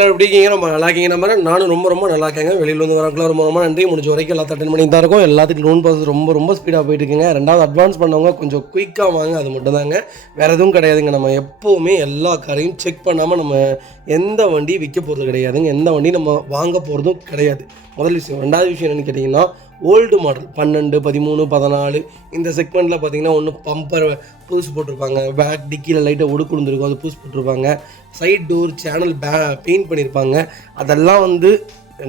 எல்லாரும் எப்படி இருக்கீங்க? ரொம்ப நல்லா இருக்கீங்க. நம்ம நானும் ரொம்ப நல்லா இருக்கேங்க. வெளியில் வந்து வரவங்களும் ரொம்ப நன்றி. முடிஞ்ச வரைக்கும் எல்லாத்தையும் அட்டன் பண்ணி தான் இருக்கும். எல்லாத்துக்கும் லோன் ப்ராசஸ் ரொம்ப ஸ்பீடாக போயிட்டு இருக்குங்க. ரெண்டாவது அட்வான்ஸ் பண்ணவங்க கொஞ்சம் குயிக்காக வாங்க, அது மட்டும் தாங்க. வேறு எதுவும் கிடையாதுங்க. நம்ம எப்போவுமே எல்லா காரையும் செக் பண்ணாமல் நம்ம எந்த வண்டி விற்க போகிறது கிடையாதுங்க. எந்த வண்டி நம்ம வாங்க போகிறதும் கிடையாது. முதல் விஷயம். ரெண்டாவது விஷயம் என்னென்னு கேட்டிங்கன்னா, ஓல்டு மாடல் 12, 13, 14 இந்த செக்மெண்ட்டில் பார்த்தீங்கன்னா ஒன்று பம்பர் புதுசு போட்டிருப்பாங்க, பேக் டிக்கியில் லைட்டாக ஒடுக்குழுந்துருக்கும், அது புதுசு போட்டிருப்பாங்க, சைட் டோர் சேனல் பெயிண்ட் பண்ணியிருப்பாங்க. அதெல்லாம் வந்து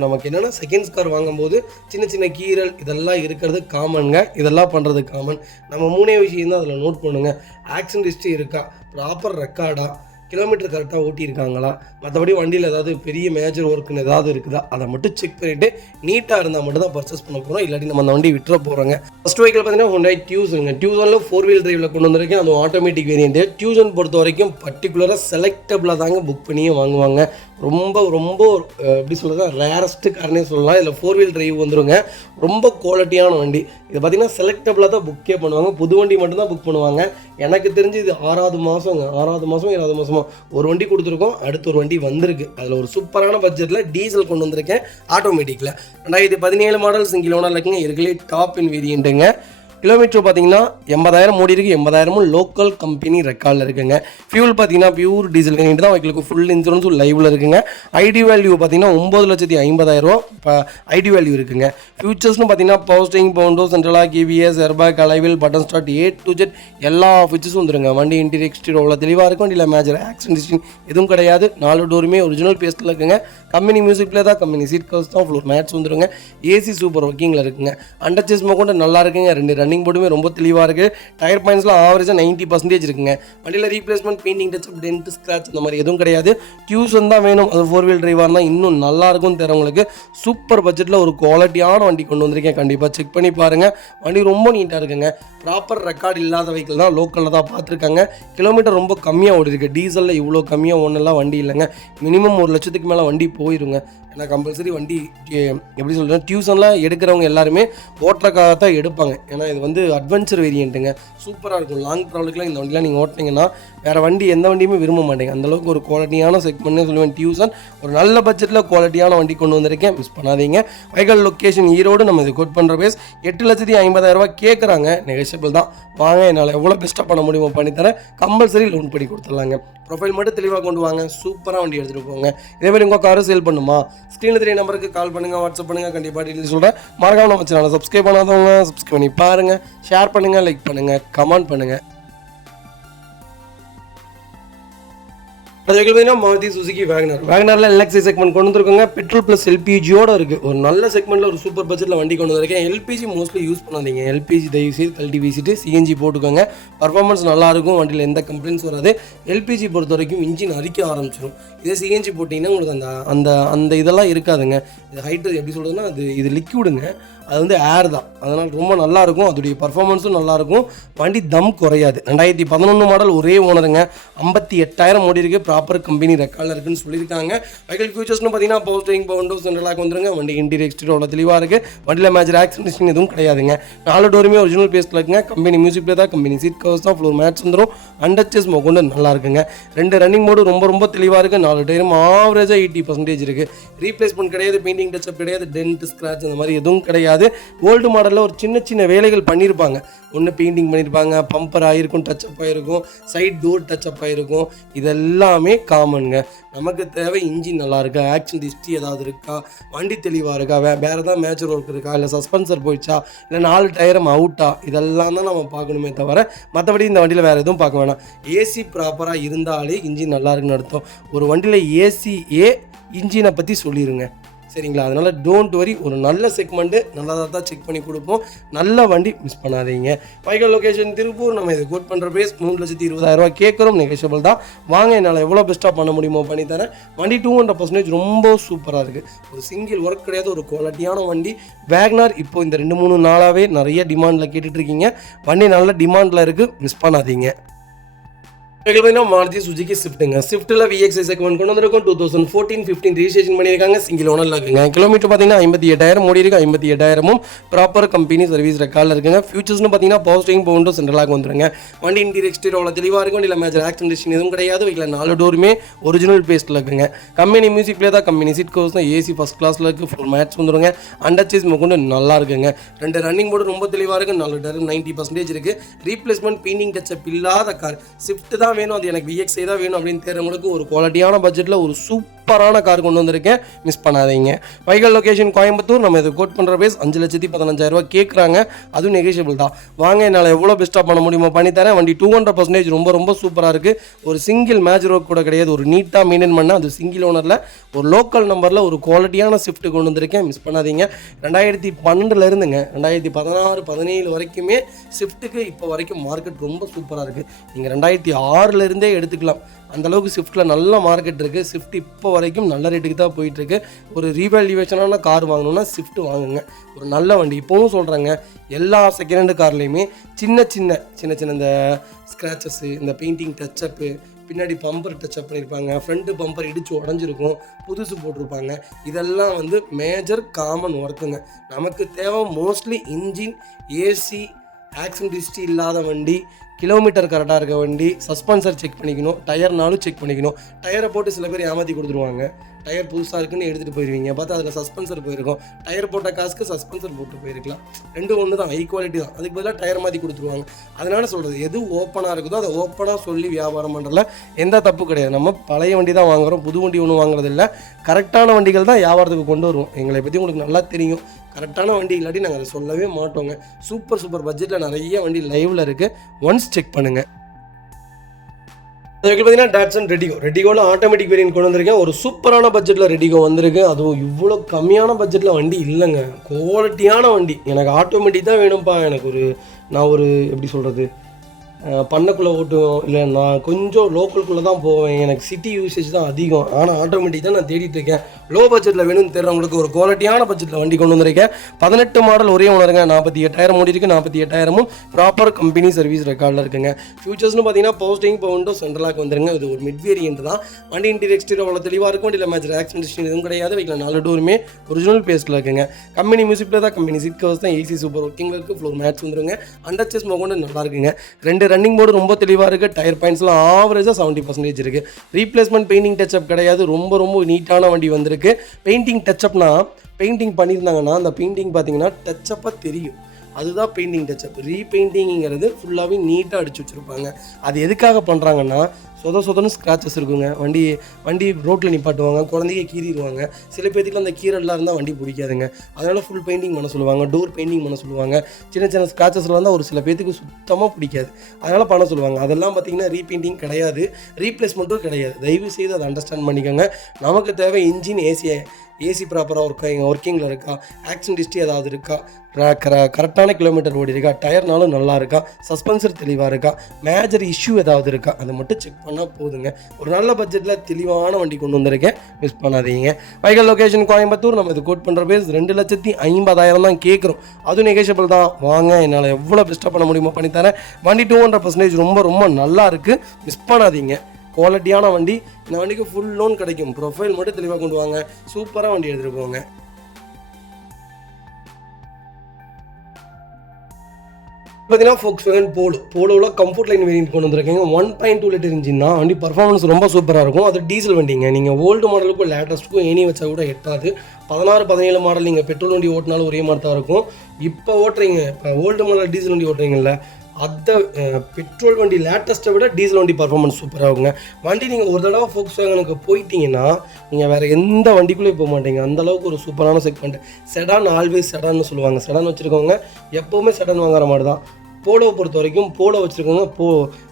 நமக்கு என்னென்னா செகண்ட்ஸ் கார் வாங்கும்போது சின்ன கீரல் இதெல்லாம் இருக்கிறது காமனுங்க. இதெல்லாம் பண்ணுறது காமன். நம்ம மூணே விஷயம் தான் அதில் நோட் பண்ணுங்க. ஆக்சிடென்ட் ஹிஸ்ட்ரி இருக்கா, ப்ராப்பர் ரெக்கார்டா, கிலோமீட்டர் கரெக்டாக ஓட்டியிருக்காங்களா, மற்றபடி வண்டியில் ஏதாவது பெரிய மேஜர் ஒர்க்குன்னு ஏதாவது இருக்குதா, அதை மட்டும் செக் பண்ணிவிட்டு நீட்டாக இருந்தால் மட்டும் தான் பர்ச்சேஸ் பண்ண போகிறோம். இல்லாட்டி நம்ம அந்த வண்டி விட்டுற போகிறோங்க. ஃபஸ்ட் வெஹிக்கிள் பார்த்தீங்கன்னா Hyundai Tucsonங்க. Tucsonல 4-wheel டிரைவில் கொண்டு வந்திருக்கேன். அது ஆட்டோமேட்டிக் வேரியண்ட்டு. Tucson பொறுத்த வரைக்கும் பர்டிகுலராக செலக்டபிளாக தாங்க புக் பண்ணியே வாங்குவாங்க. ரொம்ப எப்படி சொல்கிறது, ரேரஸ்ட்டு காரனே சொல்லலாம். இதில் 4-wheel டிரைவ் வந்துருங்க. ரொம்ப குவாலிட்டியான வண்டி. இது பார்த்திங்கன்னா செலக்டபிளாக தான் புக்கே பண்ணுவாங்க. புது வண்டி மட்டும்தான் புக் பண்ணுவாங்க. எனக்கு தெரிஞ்சு இது 6வது மாதம் 7வது மாதமாக ஒரு வண்டி கொடுத்துருக்கோம். அடுத்து ஒரு வண்டி வந்திருக்கு. அதில் ஒரு சூப்பரான பட்ஜெட்டில் டீசல் கொண்டு வந்திருக்கேன் ஆட்டோமேட்டிக்கில். 2017 மாடல் சிங்கிள் ஓனர் இருக்குங்க. இருக்கலே டாப் இன் வேரியண்ட்டுங்க. கிலோமீட்டர் பார்த்தீங்கன்னா 80,000 ஓடி இருக்குது. 80,000 லோக்கல் கம்பெனி ரெக்கார்டில் இருக்குங்க. ஃபியூல் பார்த்தீங்கன்னா பியூர் டீசல் வேரியண்ட் தான். உங்களுக்கு ஃபுல் இன்சூரன்ஸும் லைவில் இருக்குங்க. ஐடி வேல்யூ பார்த்தீங்கன்னா 9,50,000 இப்போ ஐடி வேல்யூ இருக்குங்க. ஃபியூச்சர்ஸ்னு பார்த்தீங்கன்னா power steering, power window, central lock, ABS, airbag, alloy wheel, button start, A to Z எல்லா ஃபீச்சர்ஸும் வந்துருங்க. வண்டி இன்டீரியர் எக்ஸ்டீரியர் அவ்வளோ தெளிவாக இருக்கும். வண்டியில் மேஜர் ஆக்சிடென்ட் எதுவும் கிடையாது. 4 டோருமே ஒரிஜினல் பேஸ்ட்டில் இருக்குங்க. கம்பெனி மியூசிக் பிளே தான், கம்பெனி சீட் கவர்ஸ் தான், ஃப்ளோர் மேட்ஸ் வந்துருங்க. ஏசி சூப்பர் ஒர்க்கிங்கில் இருக்குங்க. அண்டர் செஸ் கொண்டு நல்லா இருக்குங்க. 2 ரன்னிங் போர்டுமே ரொம்ப தெளிவாக இருக்குது. டயர் பாயிண்ட்ஸ்லாம் ஆவரேஜாக 90% இருக்குங்க. வண்டியில் replacement, painting touch up, dent, scratch இந்த மாதிரி எதுவும் கிடையாது. Tucson தான் வேணும், அது 4-wheel டிரைவாக இருந்தால் இன்னும் நல்லாயிருக்கும் தரவங்களுக்கு. சூப்பர் பட்ஜெட்டில் ஒரு குவாலிட்டியான வண்டி கொண்டு வந்திருக்கேன். கண்டிப்பாக செக் பண்ணி பாருங்கள். வண்டி ரொம்ப நீட்டாக இருக்குங்க. ப்ராப்பர் ரெக்கார்டு இல்லாத வெஹிக்கிள் தான், லோக்கலில் தான் பார்த்துருக்காங்க. கிலோமீட்டர் ரொம்ப கம்மியாக ஓடி இருக்குது. டீசலில் இவ்வளோ கம்மியாக ஒன்றெல்லாம் வண்டி இல்லைங்க. மினிமம் 1 லட்சத்துக்கு மேலே வண்டி போயிருங்க. ஏன்னா கம்பல்சரி வண்டி எப்படி சொல்கிறேன், Tucsonல எடுக்கிறவங்க எல்லாருமே ஓட்டுறக்காக தான் எடுப்பாங்க. ஏன்னா இது வந்து அட்வென்ச்சர் வேரியண்ட்டுங்க. சூப்பராக இருக்கும். லாங் ட்ராவலுக்குலாம் இந்த வண்டிலாம் நீங்கள் ஓட்டினீங்கன்னா வேறு வண்டி எந்த வண்டியுமே விரும்ப மாட்டேங்க. அந்தளவுக்கு ஒரு குவாலிட்டியான செக்மெண்ட்னே சொல்லுவேன். Tucson ஒரு நல்ல பட்ஜெட்டில் குவாலிட்டியான வண்டி கொண்டு வந்திருக்கேன். மிஸ் பண்ணாதீங்க. Vehicle location Erode. நம்ம இது கோட் பண்ணுற பேஸ் 8,50,000 கேட்குறாங்க. நெகோஷியபிள் தான். வாங்க, என்னால் எவ்வளோ பெஸ்ட்டாக பண்ண முடியுமோ பண்ணித்தரேன். கம்பல்சரி லோன் பண்ணி கொடுத்துடலாங்க. ப்ரொஃபைல் மட்டும் தெளிவாக கொண்டு வாங்க. சூப்பராக வண்டி எடுத்துகிட்டு போங்க. இதேமாதிரி உங்கள் காரை சேல் பண்ணுமா, ஸ்க்ரீனில் 3 நம்பருக்கு கால் பண்ணுங்கள், வாட்ஸ்அப் பண்ணுங்கள். கண்டிப்பாக டீட்டெயில் சொல்கிறேன். மறக்காம நம்ம சேனலை சப்ஸ்கிரைப் பண்ணாதவங்க சப்ஸ்கிரைப் பண்ணி பாருங்கள். ஷேர் பண்ணுங்கள், லைக் பண்ணுங்கள், கமெண்ட் பண்ணுங்கள். அது பார்த்தீங்கன்னா மாருதி சுசுகி வேகனரில் எல்எக்ஸி செக்மெண்ட் கொண்டு வந்துருக்கோங்க. பெட்ரோல் ப்ளஸ் எல்பிஜியோடு இருக்குது. ஒரு நல்ல செக்மெண்ட்டில் ஒரு சூப்பர் பட்ஜெட்டில் வண்டி கொண்டு வந்திருக்கேன். எல்பிஜி மோஸ்ட்லி யூஸ் பண்ணாதீங்க. எல்பிஜி தயவு செய்து கழட்டி வீசிட்டு சிஎன்ஜி போட்டுக்கோங்க. பர்ஃபார்மன்ஸ் நல்லாயிருக்கும். வண்டியில் எந்த கம்ப்ளைண்ட்ஸ் வராது. எல்பிஜி பொறுத்த வரைக்கும் இன்ஜின் அரிக்க ஆரம்பிச்சிடும். இதே சிஎன்ஜி போட்டிங்கன்னா உங்களுக்கு அந்த இதெல்லாம் இருக்காதுங்க. இது ஹைட்ரஜன் எப்படி சொல்கிறதுன்னா, இது லிக்விடுங்க. அது வந்து ஏர் தான். அதனால் ரொம்ப நல்லாயிருக்கும். அதோடைய பர்ஃபார்மன்ஸும் நல்லாயிருக்கும். வண்டி தம் குறையாது. 2011 மாடல் ஒரே ஓனருங்க. 58,000 ஓடி இருக்குது. ப்ராப்பர் கம்பெனி ரெக்கார்டில் இருக்குன்னு சொல்லியிருக்காங்க. வெஹிக்கல் ஃபியூச்சர்ஸ்னு பார்த்தீங்கன்னா பவர் ஸ்டீரிங், பவுண்டோ, சென்ட்ரலாக வந்துருங்க. வண்டி இன்டீரியர் எக்ஸ்டீரியர் அவ்வளோ தெளிவாக இருக்குது. வண்டியில் மேஜர் ஆக்சிடென்ட் எதுவும் கிடையாதுங்க. 4 டோருமே ஒரிஜினல் பேஸ்ட்டில் இருக்குங்க. கம்பெனி மியூசிக் பிளே தான், கம்பெனி சீட் கவர்ஸ் தான், ஃப்ளோர் மேட்ஸ் வந்துடும். அண்டர் செஸ் கொண்டு நல்லா இருக்குங்க. 2 ரன்னிங் மோடு ரொம்ப தெளிவாக இருக்குது. 4 டயரும் ஆவரேஜாக 80% இருக்குது. ரீப்ளேஸ்மெண்ட் கிடையாது, பெயிண்டிங் டச்சப் கிடையாது, டென்ட், ஸ்க்ராட்ச் அந்த மாதிரி எதுவும் கிடையாது. ஓல்டு மாடலில் ஒரு சின்ன வேலைகள் பண்ணியிருப்பாங்க. ஒன்று பெயிண்டிங் பண்ணியிருப்பாங்க, பம்பர் ஆகிருக்கும், டச்சப் ஆகிருக்கும், சைட் டோர் டச்சப் ஆகிருக்கும். இதெல்லாமே காமனுங்க. நமக்கு தேவை இன்ஜின் நல்லா இருக்கா, ஆக்சிடென்ட் ஹிஸ்ட்ரி ஏதாவது இருக்கா, வண்டி தெளிவாக இருக்கா, வேறு ஏதாவது மேஜர் ஒர்க் இருக்கா, இல்லை சஸ்பென்சர் போயிடுச்சா, இல்லை 4 டயரும் அவுட்டா, இதெல்லாம் தான் நம்ம பார்க்கணுமே தவிர மற்றபடி இந்த வண்டியில் வேறு எதுவும் பார்க்க வேணாம். ஏசி ப்ராப்பராக இருந்தாலே இன்ஜின் நல்லா இருக்குன்னு அர்த்தம். ஒரு வண்டியில் ஏசியே இன்ஜினை பற்றி சொல்லிடுங்க, சரிங்களா? அதனால் டோன்ட் வரி. ஒரு நல்ல செக்மெண்ட்டு நல்லதாக தான் செக் பண்ணி கொடுப்போம். நல்ல வண்டி மிஸ் பண்ணாதீங்க. Vehicle location Tiruppur. நம்ம இது கோட் பண்ணுற பேஸ் 3,20,000 கேட்குறோம். நெகோஷியபிள் தான். வாங்க, என்னால் எவ்வளோ பெஸ்ட்டாக பண்ண முடியுமோ பண்ணித்தரேன். வண்டி 200% ரொம்ப சூப்பராக இருக்குது. ஒரு சிங்கிள் ஒர்க் கிடையாது. ஒரு குவாலிட்டியான வண்டி. வேகனார் இப்போ இந்த 2-3 நாளாகவே நிறைய டிமாண்டில் கேட்டுட்ருக்கீங்க. வண்டி நல்ல டிமாண்டில் இருக்குது. மிஸ் பண்ணாதீங்க. பார்த்தீங்கன்னா மாருதி சுஜுகி ஸ்விஃப்ட்டுங்க. ஸ்விஃப்ட்டில் விஎக்ஸ்ஐ செக்மெண்ட் கொண்டு வந்திருக்கும். 2014-15 ரிஜிஸ்ட்ரேஷன் பண்ணியிருக்காங்க. சிங்கிள் ஓனரில் இருக்குங்க. கிலோமீட்டர் பார்த்தீங்கன்னா 58,000 ஓடி இருக்கு. 58,000 ப்ராப்பர் கம்பெனி சர்வீஸ் ரெக்கார்டில் இருக்குங்க. ஃபியூச்சர்ஸ்னு பார்த்தீங்கன்னா பவர் ஸ்டீரிங் பவுண்டோ சென்ட்ரலாக வந்துருங்க. வண்டி இன்டீரியர் எக்ஸ்டீரியர் அவ்வளோ தெளிவாக இருக்கும். இல்லை மேஜர் ஆக்சிடென்ட் எதுவும் கிடையாது. வீட்டில் 4 டோருமே ஒரிஜினல் பேஸ்ட்டில் இருக்குங்க. கம்பெனி மியூசிக் பிளே தான், கம்பெனி சீட் கவர்ஸ் தான், ஏசி ஃபஸ்ட் கிளாஸில் இருக்குது. ஃபுல் மேட்ச் வந்துருங்க. அண்டர்ச்சேஸ் கொண்டு நல்லா இருக்குங்க. 2 ரன்னிங் போர்டு ரொம்ப தெளிவாக இருக்குது. 4 டயர் 90% இருக்குது. ரீப்ளேஸ்மெண்ட் பெயிண்டிங் டச்சப் இல்லாத கார் ஸ்விஃப்ட் தான் வேணும், அது எனக்கு விஎக்ஸ் தான் வேணும் அப்படின்னு தேர்றவங்களுக்கு ஒரு குவாலிட்டியான பட்ஜெட்டில் ஒரு சூப்பரான கார் கொண்டு வந்திருக்கேன். மிஸ் பண்ணாதீங்க. வைகல் லொகேஷன் கோயம்புத்தூர். நம்ம இது கோட் பண்ணுற பேஸ் 5,15,000 கேட்குறாங்க. அதுவும் நெகோஷியபிள் தான். வாங்க, என்னால் எவ்வளோ பெஸ்ட்டாக பண்ண முடியுமோ பண்ணித்தரேன். வண்டி 200% ரொம்ப ரொம்ப சூப்பராக இருக்குது. ஒரு சிங்கிள் மேஜர் ஒர்க் கூட கிடையாது. ஒரு நீட்டாக மெயின்டைன் பண்ண, அது சிங்கிள் ஓனரில் ஒரு லோக்கல் நம்பரில் ஒரு குவாலிட்டியான ஸ்விஃப்ட் கொண்டு வந்திருக்கேன். மிஸ் பண்ணாதீங்க. 2012 இருந்துங்க 2016-17 வரைக்குமே ஸ்விஃப்ட்டுக்கு இப்போ வரைக்கும் மார்க்கெட் ரொம்ப சூப்பராக இருக்குது. நீங்கள் 2006 இருந்தே எடுத்துக்கலாம். அந்தளவுக்கு ஸ்விஃப்ட்டில் நல்ல மார்க்கெட் இருக்குது. ஸ்விஃப்ட் இப்போ வரைக்கும் நல்ல ரேட்டுக்கு தான் போயிட்டுருக்கு. ஒரு ரீவேல்யூவேஷனான கார் வாங்கணுன்னா ஸ்விஃப்ட் வாங்குங்க. ஒரு நல்ல வண்டி. இப்போவும் சொல்கிறாங்க, எல்லா செகண்ட் ஹேண்டு கார்லேயுமே சின்ன சின்ன இந்த ஸ்க்ராச்சஸ்ஸு, இந்த பெயிண்டிங் டச்சப்பு, பின்னாடி பம்பர் டச்சப் பண்ணியிருப்பாங்க, ஃப்ரண்ட்டு பம்பர் இடித்து உடஞ்சிருக்கும், புதுசு போட்டிருப்பாங்க. இதெல்லாம் மேஜர் காமன் ஒர்க்குங்க. நமக்கு தேவை mostly engine, AC, accident history இல்லாத வண்டி, கிலோமீட்டர் கரெக்டாக இருக்க வண்டி, சஸ்பென்சர் செக் பண்ணிக்கணும், டயர்னாலும் செக் பண்ணிக்கணும். டயரை போட்டு சில பேர் ஏமாற்றி கொடுத்துருவாங்க. டயர் புதுசாக இருக்குன்னு எடுத்துகிட்டு போயிடுவீங்க, பார்த்தா அதில் சஸ்பென்சர் போயிருக்கும். டயர் போட்ட காசுக்கு சஸ்பென்சர் போட்டு போயிருக்கலாம். ரெண்டும் ஒன்று தான், ஹை குவாலிட்டி தான். அதுக்கு பதிலாக டயர் மாற்றி கொடுத்துருவாங்க. அதனால சொல்கிறது, எது ஓப்பனாக இருக்குதோ அதை ஓப்பனாக சொல்லி வியாபாரம் பண்ணுறதுல எந்த தப்பு கிடையாது. நம்ம பழைய வண்டி தான் வாங்குகிறோம், புது வண்டி ஒன்றும் வாங்குறது இல்லை. கரெக்டான வண்டிகள் தான் வியாபாரத்துக்கு கொண்டு வருவோம். எங்களை பற்றி உங்களுக்கு நல்லா தெரியும். கரெக்டான வண்டி இல்லாட்டி நாங்கள் அதை சொல்லவே மாட்டோங்க. சூப்பர் பட்ஜெட்டில் நிறைய வண்டி லைவில் இருக்குது. ஒன்ஸ் செக் பண்ணுங்கள். அதுக்கு பார்த்தீங்கன்னா டாட்சன் ரெடிகோவில் ஆட்டோமேட்டிக் வேரியன்ட் கொண்டு வந்திருக்கேன். ஒரு சூப்பரான பட்ஜெட்டில் ரெடிகோ வந்திருக்கு. அதுவும் இவ்வளோ கம்மியான பட்ஜெட்டில் வண்டி இல்லைங்க. குவாலிட்டியான வண்டி. எனக்கு ஆட்டோமேட்டிக் தான் வேணும்ப்பா. எனக்கு நான் எப்படி சொல்கிறது, பண்ணக்குள்ளே ஓட்டுவோம், இல்லை நான் கொஞ்சம் லோக்கலுக்குள்ளே தான் போவேன், எனக்கு சிட்டி யூசேஜ் தான் அதிகம், ஆனால் ஆட்டோமேட்டிக் தான் நான் தேடிட்டு இருக்கேன், லோ பட்ஜெட்டில் வேணும்னு தெரிறவங்களுக்கு ஒரு குவாலிட்டியான பட்ஜெட்டில் வண்டி கொண்டு வந்திருக்கேன். 18 மாடல் ஒரே ஓனருங்க. 48,000 ஓடி இருக்குது. 48,000 ப்ராப்பர் கம்பெனி சர்வீஸ் ரெக்கார்டில் இருக்குங்க. ஃபியூச்சர்ஸ்னு பார்த்தீங்கன்னா பவர் ஸ்டீரிங் பவுண்டோ சென்ட்ரலாக வந்துருங்க. இது ஒரு மிட் வேரியன்ட் தான். வண்டி இன்டீரியர் எக்ஸ்டீரியர் அவ்வளோ தெளிவாக இருக்கும். இல்லை மேஜர் ஆக்சிடென்ட் எதுவும் கிடையாது. வீட்டில் 4 டோருமே ஒரிஜினல் பேஸ்ட்டில் இருக்குங்க. கம்பெனி மியூசிக்கில் தான், கம்பெனி சீட் கவர்ஸ் தான், ஏசி சூப்பர் ஒர்க்கிங்கில் இருக்குது. ஃப்ளோர் மேட்ச் வந்துருங்க. அண்டர்ச்சேஸ் கொண்டு நல்லா இருக்குங்க. 2 ரன்னிங் போர்டு ரொம்ப தெளிவாக இருக்குது. டயர் பாயிண்ட்ஸ்லாம் ஆவரேஜாக 70% இருக்குது. ரீப்ளேஸ்மெண்ட் பெயிண்டிங் டச்சப் கிடையாது. ரொம்ப நீட்டான வண்டி வந்திருக்கு. பெயிண்டிங் டச்சப்னா, பெயிண்டிங் பண்ணியிருந்தாங்கன்னா அந்த பெயிண்டிங் பார்த்தீங்கன்னா டச்சப்பாக தெரியும். அதுதான் பெயிண்டிங் டச்சப். ரீபெயிண்டிங்கிறது ஃபுல்லாகவே நீட்டாக அடிச்சு வச்சுருப்பாங்க. அது எதுக்காக பண்ணுறாங்கன்னா, சொதன்னு ஸ்க்ராச்சஸ் இருக்குங்க. வண்டி ரோட்டில் நிப்பாட்டுவாங்க, குழந்தைங்க கீறிடுவாங்க. சில பேர்த்துக்கு அந்த கீரெல்லாம் இருந்தால் வண்டி பிடிக்காதுங்க. அதனால் ஃபுல் பெயிண்டிங் பண்ண சொல்லுவாங்க, டோர் பெயிண்டிங் பண்ண சொல்லுவாங்க. சின்ன ஸ்க்ராச்சஸ்லாம் இருந்தால் ஒரு சில பேர்த்துக்கு சுத்தமாக பிடிக்காது, அதனால் பண்ண சொல்லுவாங்க. அதெல்லாம் பார்த்திங்கன்னா ரீபெயிண்டிங் கிடையாது, ரீப்ளேஸ்மெண்ட்டும் கிடையாது. தயவு செய்து அதை அண்டர்ஸ்டாண்ட் பண்ணிக்கோங்க. நமக்கு தேவை இன்ஜின், ஏசி ப்ராப்பராக ஒர்க்கிங்கில் இருக்கா, ஆக்சிடென்ட் ஹிஸ்ட்ரி ஏதாவது இருக்கா, கரெக்டான கிலோமீட்டர் ஓடி இருக்கா, டயர்னாலும் நல்லா இருக்கா, சஸ்பென்சர் தெளிவாக இருக்கா, மேஜர் இஷ்யூ ஏதாவது இருக்கா, அதை மட்டும் செக் பண்ணால் போதுங்க. ஒரு நல்ல பட்ஜெட்டில் தெளிவான வண்டி கொண்டு வந்திருக்கேன். மிஸ் பண்ணாதீங்க. வைகல் லொகேஷன் கோயம்புத்தூர். நம்ம இது கோட் பண்ணுற பேஸ் 2,50,000 தான் கேட்குறோம். அதுவும் நெகோஷியபிள் தான். வாங்க, என்னால் எவ்வளோ பெஸ்ட்டாக பண்ண முடியுமோ பண்ணித்தரேன். வண்டி 200% ரொம்ப நல்லா இருக்குது. மிஸ் பண்ணாதீங்க. குவாலிட்டியான வண்டி. இந்த வண்டிக்கு ஃபுல் லோன் கிடைக்கும். ப்ரொஃபைல் மட்டும் தெளிவாக கொண்டு வாங்க. சூப்பராக வண்டி எடுத்துகிட்டு போங்க. பார்த்தீங்கன்னா Volkswagen போலோவில் கம்ஃபர்ட் லைன் வேரியன்ட் கொண்டு வந்திருக்கீங்க. 1.2 லிட்டர் இன்ஜின் தான். வண்டி பர்ஃபார்மன்ஸ் ரொம்ப சூப்பராக இருக்கும். அது டீசல் வண்டிங்க. நீங்கள் ஓல்டு மாடலுக்கும் லேட்டஸ்ட்டுக்கும் ஏனி வச்சா கூட எட்டாது. 16-17 மாடல் நீங்கள் பெட்ரோல் வண்டி ஓட்டினாலும் ஒரே மாதிரி தான் இருக்கும். இப்போ ஓட்டுறீங்க, இப்போ ஓல்டு மாடல் டீசல் வண்டி ஓட்டுறீங்கல்ல, அதை பெட்ரோல் வண்டி லேட்டஸ்ட்டை விட டீசல் வண்டி பர்ஃபார்மன்ஸ் சூப்பராக இருக்குங்க. வண்டி நீங்கள் ஒரு தடவை Volkswagenக்கு போயிட்டீங்கன்னா நீங்கள் வேறு எந்த வண்டிக்குள்ளேயும் போக மாட்டீங்க. அந்தளவுக்கு ஒரு சூப்பரான செக்மெண்ட். செடான், ஆல்வேஸ் செடான்னு சொல்லுவாங்க. செடான் வச்சுருக்கவங்க எப்போவுமே செடான் வாங்குற மாதிரி தான். போலோவை பொறுத்த வரைக்கும் போலோ வச்சுருக்கவங்க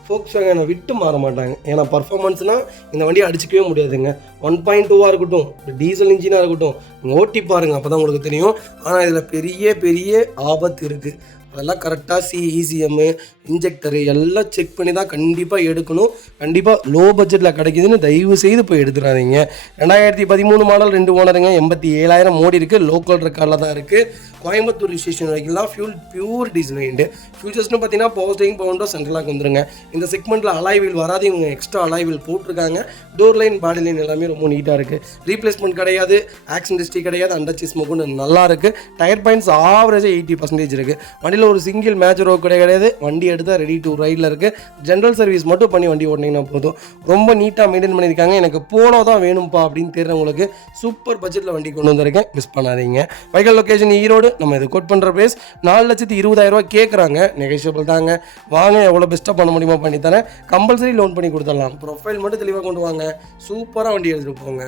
Volkswagen விட்டு மாற மாட்டாங்க. ஏன்னா பர்ஃபார்மன்ஸ்னால் இந்த வண்டியை அடிச்சிக்கவே முடியாதுங்க. 1.2 இருக்கட்டும், டீசல் இன்ஜினாக இருக்கட்டும், நீங்கள் ஓட்டி பாருங்கள், அப்போ தான் உங்களுக்கு தெரியும். ஆனால் இதில் பெரிய ஆபத்து இருக்குது. அதெல்லாம் கரெக்டாக இசிஎம்மு, இன்ஜெக்டரு எல்லாம் செக் பண்ணி தான் கண்டிப்பாக எடுக்கணும். கண்டிப்பாக லோ பட்ஜெட்டில் கிடைக்குதுன்னு தயவு செய்து போய் எடுத்துடாதீங்க. 2013 மாடல் 2 ஓனருங்க. 87,000 ஓடி இருக்குது. லோக்கல் ரெக்கார்டில் தான் இருக்குது. கோயம்புத்தூர் ஸ்டேஷன் வரைக்கும் தான். பியூர் டீசல் வேண்டு. ஃபியூச்சர்ஸ்னு பார்த்தீங்கன்னா பவர் ஸ்டீரிங் பவுண்டோ சென்ட்ரலாக வந்துருங்க. இந்த செக்மெண்ட்டில் அலாய் வீல் வராது, இவங்க எக்ஸ்ட்ரா அலாய் வீல் போட்டிருக்காங்க. டோர் லைன் பாடி லைன் எல்லாமே ரொம்ப நீட்டாக இருக்குது. ரீப்ளேஸ்மெண்ட் கிடையாது, ஆக்சிடென்ட் ஹிஸ்ட்ரி கிடையாது, அண்டர் சீஸ் மோக்குன்னு நல்லா இருக்குது. டயர் பாயிண்ட்ஸ் ஆவரேஜாக 80% இருக்குது. வண்டியில் ஒரு சிங்கிள் மேஜர் ஒர்க் கிடையாது. வண்டி எடுத்தால் ரெடி டு ரைடில் இருக்குது. ஜென்ரல் சர்வீஸ் மட்டும் பண்ணி வண்டி ஓட்டினீங்கன்னா போதும். ரொம்ப நீட்டாக மெயின்டைன் பண்ணியிருக்காங்க. எனக்கு போனோ தான் வேணும்ப்பா அப்படின்னு தெரிறவங்களுக்கு சூப்பர் பட்ஜெட்டில் வண்டி கொண்டு வந்திருக்கேன், மிஸ் பண்ணாதீங்க. Vehicle location Erode. நம்ம இது கோட் பண்ணுற ப்ரைஸ் 4,20,000 கேட்குறாங்க. நெகோஷியபிள் தாங்க. வாங்க, எவ்வளோ பெஸ்ட்டாக பண்ண முடியுமோ பண்ணித்தரேன். கம்பல்சரி லோன் பண்ணி கொடுத்துடலாம். ப்ரொஃபைல் மட்டும் தெளிவாக கொண்டு வாங்க, சூப்பராக வண்டி எடுத்துகிட்டு போங்க.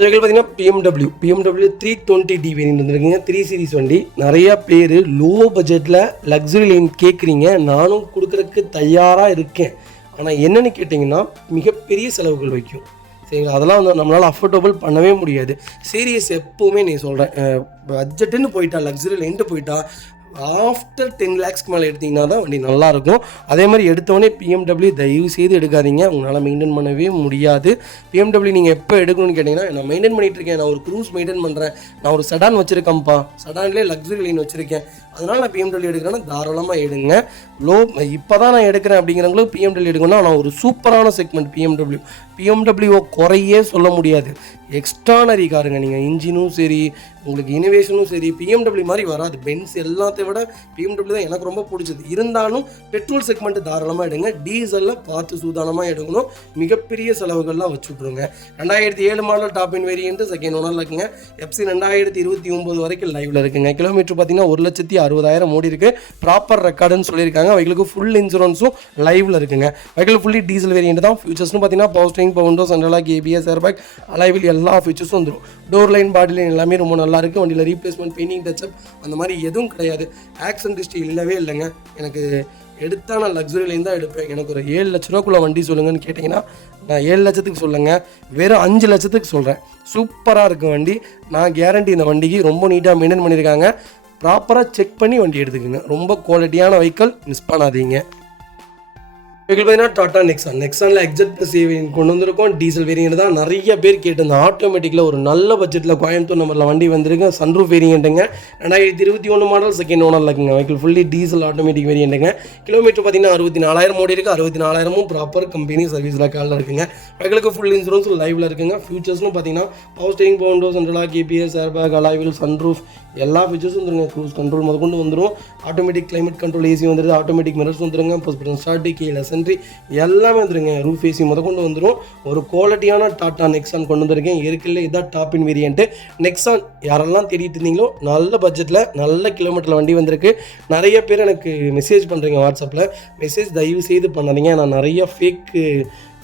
வெஹிக்கிள் பார்த்தீங்கன்னா பிஎம்டபிள்யூ 320D வேரியன்ட் வந்துருக்குங்க. 3 சீரிஸ் வண்டி. நிறையா பேர் லோ பட்ஜெட்டில் லக்ஸுரி லைன் கேட்குறீங்க, நானும் கொடுக்குறதுக்கு தயாராக இருக்கேன். ஆனால் என்னென்னு கேட்டிங்கன்னா மிகப்பெரிய செலவுகள் வைக்கும், சரிங்களா? அதெல்லாம் வந்து நம்மளால் அஃபோர்டபுள் பண்ணவே முடியாது. சீரியஸ் எப்போவுமே நீ சொல்கிறேன், பட்ஜெட்டுன்னு போயிட்டா, லக்ஸுரி லைன்ட்டு போயிட்டா, ஆஃப்டர் 10 lakhs மேலே எடுத்திங்கன்னா தான் வண்டி நல்லாயிருக்கும். அதே மாதிரி எடுத்தோடனே பிஎம்டபிள்யூ தயவு செய்து எடுக்காதீங்க, உங்களால் மெயின்டைன் பண்ணவே முடியாது. பிஎம்டபிள்யூ நீங்கள் எப்போ எடுக்கணும்னு கேட்டிங்கன்னா, நான் மெயின்டைன் பண்ணிகிட்டு இருக்கேன், நான் ஒரு க்ரூஸ் மெயின்டைன் பண்ணுறேன், நான் ஒரு செடான் வச்சுருக்கேன்ப்பா, செடான்லேயே லக்ஸுரி லைன் வச்சுருக்கேன், அதனால் நான் பிஎம்டபிள்யூ எடுக்கிறேன்னா தாராளமாக எடுங்க. இப்போ தான் நான் எடுக்கிறேன் அப்படிங்கிறவங்களுக்கு பிஎம்டபிள்யூ எடுக்கணும்னா நான் ஒரு சூப்பரான செக்மெண்ட் பிஎம்டபிள்யூ குறையே சொல்ல முடியாது. எக்ஸ்ட்ரானரி காருங்க. நீங்கள் இன்ஜினும் சரி, உங்களுக்கு இனோவேஷனும் சரி, பிஎம்டபிள்யூ மாதிரி வராது. பென்ஸ் எல்லாத்தையும் விட பிஎம்டபிள்யூ தான் எனக்கு ரொம்ப பிடிச்சது. இருந்தாலும் பெட்ரோல் செக்மெண்ட் தாராளமாக எடுங்க. டீசலில் பார்த்து சூதானமாக எடுக்கணும். மிகப்பெரிய செலவுகள்லாம் வச்சுட்ருங்க. 2007 மாடல் டாப் இன் வேரியன்ட் செகண்ட் ஓனரில் இருக்குங்க. FC 2029 வரைக்கும் லைவில் இருக்குங்க. கிலோமீட்டர் பார்த்தீங்கன்னா 1,60,000 ஓடி இருக்குது. ப்ராப்பர் ரெக்கார்டுன்னு சொல்லியிருக்காங்க. வெஹிக்கிளுக்கு ஃபுல் இன்சூரன்ஸும் லைவில் இருக்குங்க. வெஹிக்கிள் ஃபுல்லி டீசல் வேரியன்ட் தான். ஃபியூச்சர்ஸ்னு பார்த்தீங்கன்னா power steering, power windows, central lock, ABS, airbag, alloy wheel எல்லா ஃபீச்சர்ஸும் வந்துடும். டோர் லைன், பாடி லைன் எல்லாமே ரொம்ப நல்லா இருக்குது. வண்டியில் ரீப்ளேஸ்மெண்ட், பெயிண்டிங், டச்சப் அந்த மாதிரி எதுவும் கிடையாது. ஆக்சிடென்ட் ஹிஸ்ட்ரி இல்லவே இல்லைங்க. எனக்கு எடுத்தால் நான் லக்ஸுரி லைன் தான் எடுப்பேன். எனக்கு ஒரு 7 லட்ச ரூபாக்குள்ள வண்டி சொல்லுங்கன்னு கேட்டிங்கன்னா நான் 7 லட்சத்துக்கு சொல்லுங்க, வெறும் 5 லட்சத்துக்கு சொல்கிறேன். சூப்பராக இருக்கும் வண்டி. நான் கேரண்டி இந்த வண்டிக்கு. ரொம்ப நீட்டாக மெயின்டைன் பண்ணியிருக்காங்க. ப்ராப்பராக செக் பண்ணி வண்டி எடுத்துக்கோங்க. ரொம்ப குவாலிட்டியான வெஹிக்கிள், மிஸ் பண்ணாதீங்க. வெஹிக்கிள் பார்த்தீங்கன்னா டாடா நெக்ஸானில் எக்ஸட் ப்ளஸ் வேரியன்ட் கொண்டு வந்திருக்கோம். டீசல் வேரியன்ட் தான் நிறைய பேர் கேட்டிருந்த. ஆட்டோமேட்டிக்கில் ஒரு நல்ல பட்ஜெட்டில் கோயம்புத்தூர் நம்பரில் வண்டி வந்திருக்கு. சன்ரூஃப் வேரியண்ட்டுங்க. 2021 மாடல் செகண்ட் ஓனரில் இருக்குங்க. வெஹிக்கிள் ஃபுல்லி டீசல் ஆட்டோமேட்டிக் வேரியண்ட்டுங்க. கிலோமீட்டர் பார்த்தீங்கன்னா 64,000 ஓடி இருக்குது. 64,000 ப்ராப்பர் கம்பெனி சர்வீஸில் காலில் இருக்குங்க. வெஹிக்கிளுக்கு ஃபுல் இன்சூரன்ஸ் லைவில் இருக்குங்க. ஃபியூச்சர்ஸ்னு பார்த்தீங்கன்னா power steering, power windows, central lock, ABS, airbag, alloy wheel, sunroof எல்லா ஃபீச்சர்ஸும் வந்துருங்க. க்ரூஸ் கண்ட்ரோல் முதற்கொண்டு வந்துடும். ஆட்டோமேட்டிக் கிளைமேட் கண்ட்ரோல் ஏசி வந்துடுது. ஆட்டோமேட்டிக் மிரர்ஸ் வந்துருங்க. போஸ்ட் ஸ்டார்ட் கீழே எல்லாமே வந்துருங்க. ரூஃப் ஏசி முதற்கொண்டு வந்துடும். ஒரு குவாலிட்டியான டாடா நெக்ஸான் கொண்டு வந்திருக்கேன். இருக்குல்ல இதான் டாப் இன் வேரியன்ட்டு. நெக்ஸான் யாரெல்லாம் தேடிட்டு இருந்தீங்களோ நல்ல பட்ஜெட்டில் நல்ல கிலோமீட்டரில் வண்டி வந்திருக்கு. நிறைய பேர் எனக்கு மெசேஜ் பண்ணுறீங்க வாட்ஸ்அப்பில். மெசேஜ் தயவு செய்து பண்ணாதீங்க. நான் நிறைய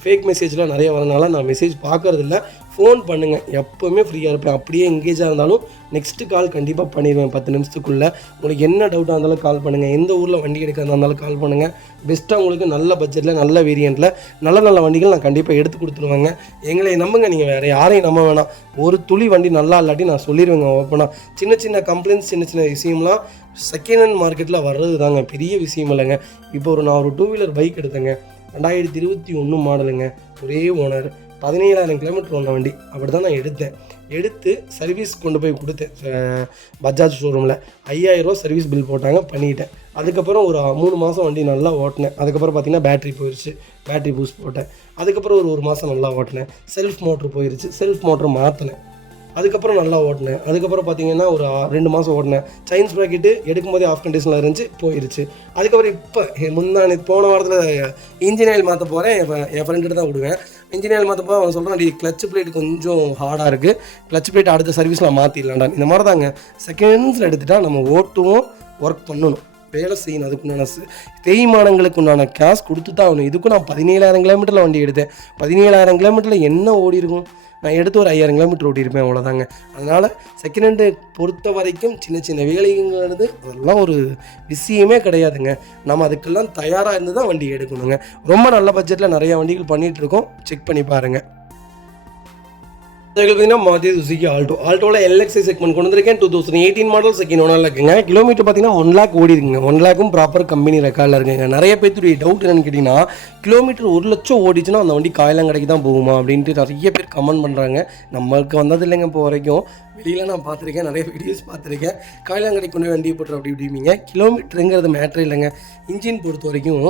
ஃபேக் மெசேஜ்லாம் நிறைய வரனால நான் மெசேஜ் பார்க்குறதில்ல. ஃபோன் பண்ணுங்கள், எப்போவுமே ஃப்ரீயாக இருப்பேன். அப்படியே எங்கேஜாக இருந்தாலும் நெக்ஸ்ட்டு கால் கண்டிப்பாக பண்ணிடுவேன் 10 நிமிஷத்துக்குள்ளே. உங்களுக்கு என்ன டவுட்டாக இருந்தாலும் கால் பண்ணுங்கள். எந்த ஊரில் வண்டி எடுக்கிறதா இருந்தாலும் கால் பண்ணுங்கள். பெஸ்ட்டாக உங்களுக்கு நல்ல பட்ஜெட்டில் நல்ல வேரியண்ட்டில் நல்ல வண்டிகள் நான் கண்டிப்பாக எடுத்து கொடுத்துருவாங்க. எங்களை நம்புங்க, நீங்கள் வேறு யாரையும் நம்ப வேணாம். ஒரு துளி வண்டி நல்லா இல்லாட்டி நான் சொல்லிடுவேங்க ஓப்பனாக. சின்ன கம்ப்ளைண்ட்ஸ், சின்ன விஷயம்லாம் செகண்ட் ஹேண்ட் மார்க்கெட்டில் வர்றது தாங்க, பெரிய விஷயம் இல்லைங்க. இப்போ நான் ஒரு 2 வீலர் பைக் எடுத்தேங்க. 2021 மாடலுங்க. ஒரே ஓனர். 17,000 கிலோமீட்டர் ஓன வண்டி. அப்படி தான் நான் எடுத்து சர்வீஸ் கொண்டு போய் கொடுத்தேன். பஜாஜ் ஷோரூமில் 5,000 ரூபா சர்வீஸ் பில் போட்டாங்க, பண்ணிட்டேன். அதுக்கப்புறம் ஒரு 3 மாதம் வண்டி நல்லா ஓட்டினேன். அதுக்கப்புறம் பார்த்திங்கன்னா பேட்ரி போயிடுச்சு, பேட்ரி பூஸ்ட் போட்டேன். அதுக்கப்புறம் ஒரு மாதம் நல்லா ஓட்டினேன். செல்ஃப் மோட்ரு போயிடுச்சு, செல்ஃப் மோட்ரு மாற்றினேன். அதுக்கப்புறம் நல்லா ஓட்டினேன். அதுக்கப்புறம் பார்த்தீங்கன்னா ஒரு 2 மாதம் ஓட்டினேன். சைன்ஸ் ப்ராக்கெட்டு எடுக்கும்போதே ஆஃப் கண்டிஷனில் இருந்துச்சு, போயிடுச்சு. அதுக்கப்புறம் இப்போ போன வாரத்தில் இன்ஜின் ஆயில் மாற்ற போகிறேன். என் ஃப்ரெண்ட்டு தான் விடுவேன். இன்ஜின் ஆயில் மாற்ற போக அவன் சொல்கிறான், கிளச் பிளேட் கொஞ்சம் ஹார்டாக இருக்குது, கிளச் பிளேட் அடுத்த சர்வீஸில் மாற்றிடலாம்டா. இந்த மாதிரி தாங்க செகண்ட்ஸில் எடுத்துகிட்டா நம்ம ஓட்டுவோம், ஒர்க் பண்ணணும், வேலை செய்யணும். அதுக்குண்டான தேய்மானங்களுக்கு உண்டான கேஷ் கொடுத்து தான் ஆகணும். இதுக்கும் நான் 17,000 கிலோமீட்டரில் வண்டி எடுத்தேன். 17,000 கிலோமீட்டரில் என்ன ஓடி இருக்கும்? நான் எடுத்து ஒரு 5,000 கிலோமீட்டர் ஓட்டியிருப்பேன், அவ்வளோதாங்க. அதனால் செகண்ட் ஹேண்டு பொறுத்த வரைக்கும் சின்ன வேலைங்கிறது அதெல்லாம் ஒரு விஷயமே கிடையாதுங்க. நம்ம அதுக்கெல்லாம் தயாராக இருந்து தான் வண்டி எடுக்கணுங்க. ரொம்ப நல்ல பட்ஜெட்டில் நிறைய வண்டிகள் பண்ணிகிட்ருக்கோம், செக் பண்ணி பாருங்கள். பார்த்தீங்கன்னா மாருதி சுசுகி ஆல்டோவில் எல்எக்ஸ்ஐ செக்மெண்ட் கொண்டு வந்திருக்கேன். 2018 மாடல் செகண்ட் ஓனரில் இருக்குங்க. கிலோமீட்டர் பார்த்தீங்கன்னா 1 லேக் ஓடி இருக்குங்க. 1 லேக்கும் ப்ராப்பர் கம்பெனி ரெக்கார்டில் இருக்குங்க. நிறைய பேருடைய டவுட் என்னன்னு கேட்டிங்கன்னா, கிலோமீட்டர் 1 லட்சம் ஓடிச்சுன்னா அந்த வண்டி காயிலாங்கடைக்கு தான் போகுமா அப்படின்ட்டு நிறைய பேர் கமெண்ட் பண்ணுறாங்க. நம்மளுக்கு வந்தது இல்லைங்க இப்போ வரைக்கும். வெளியில் நான் பார்த்துருக்கேன், நிறைய வீடியோஸ் பார்த்துருக்கேன். காயிலாங்கடைக்கு கொண்டு வண்டியை போட்டுரு அப்படி இப்படிங்க. கிலோமீட்டருங்கிறது மேட்ரு இல்லைங்க. இன்ஜின் பொறுத்த வரைக்கும்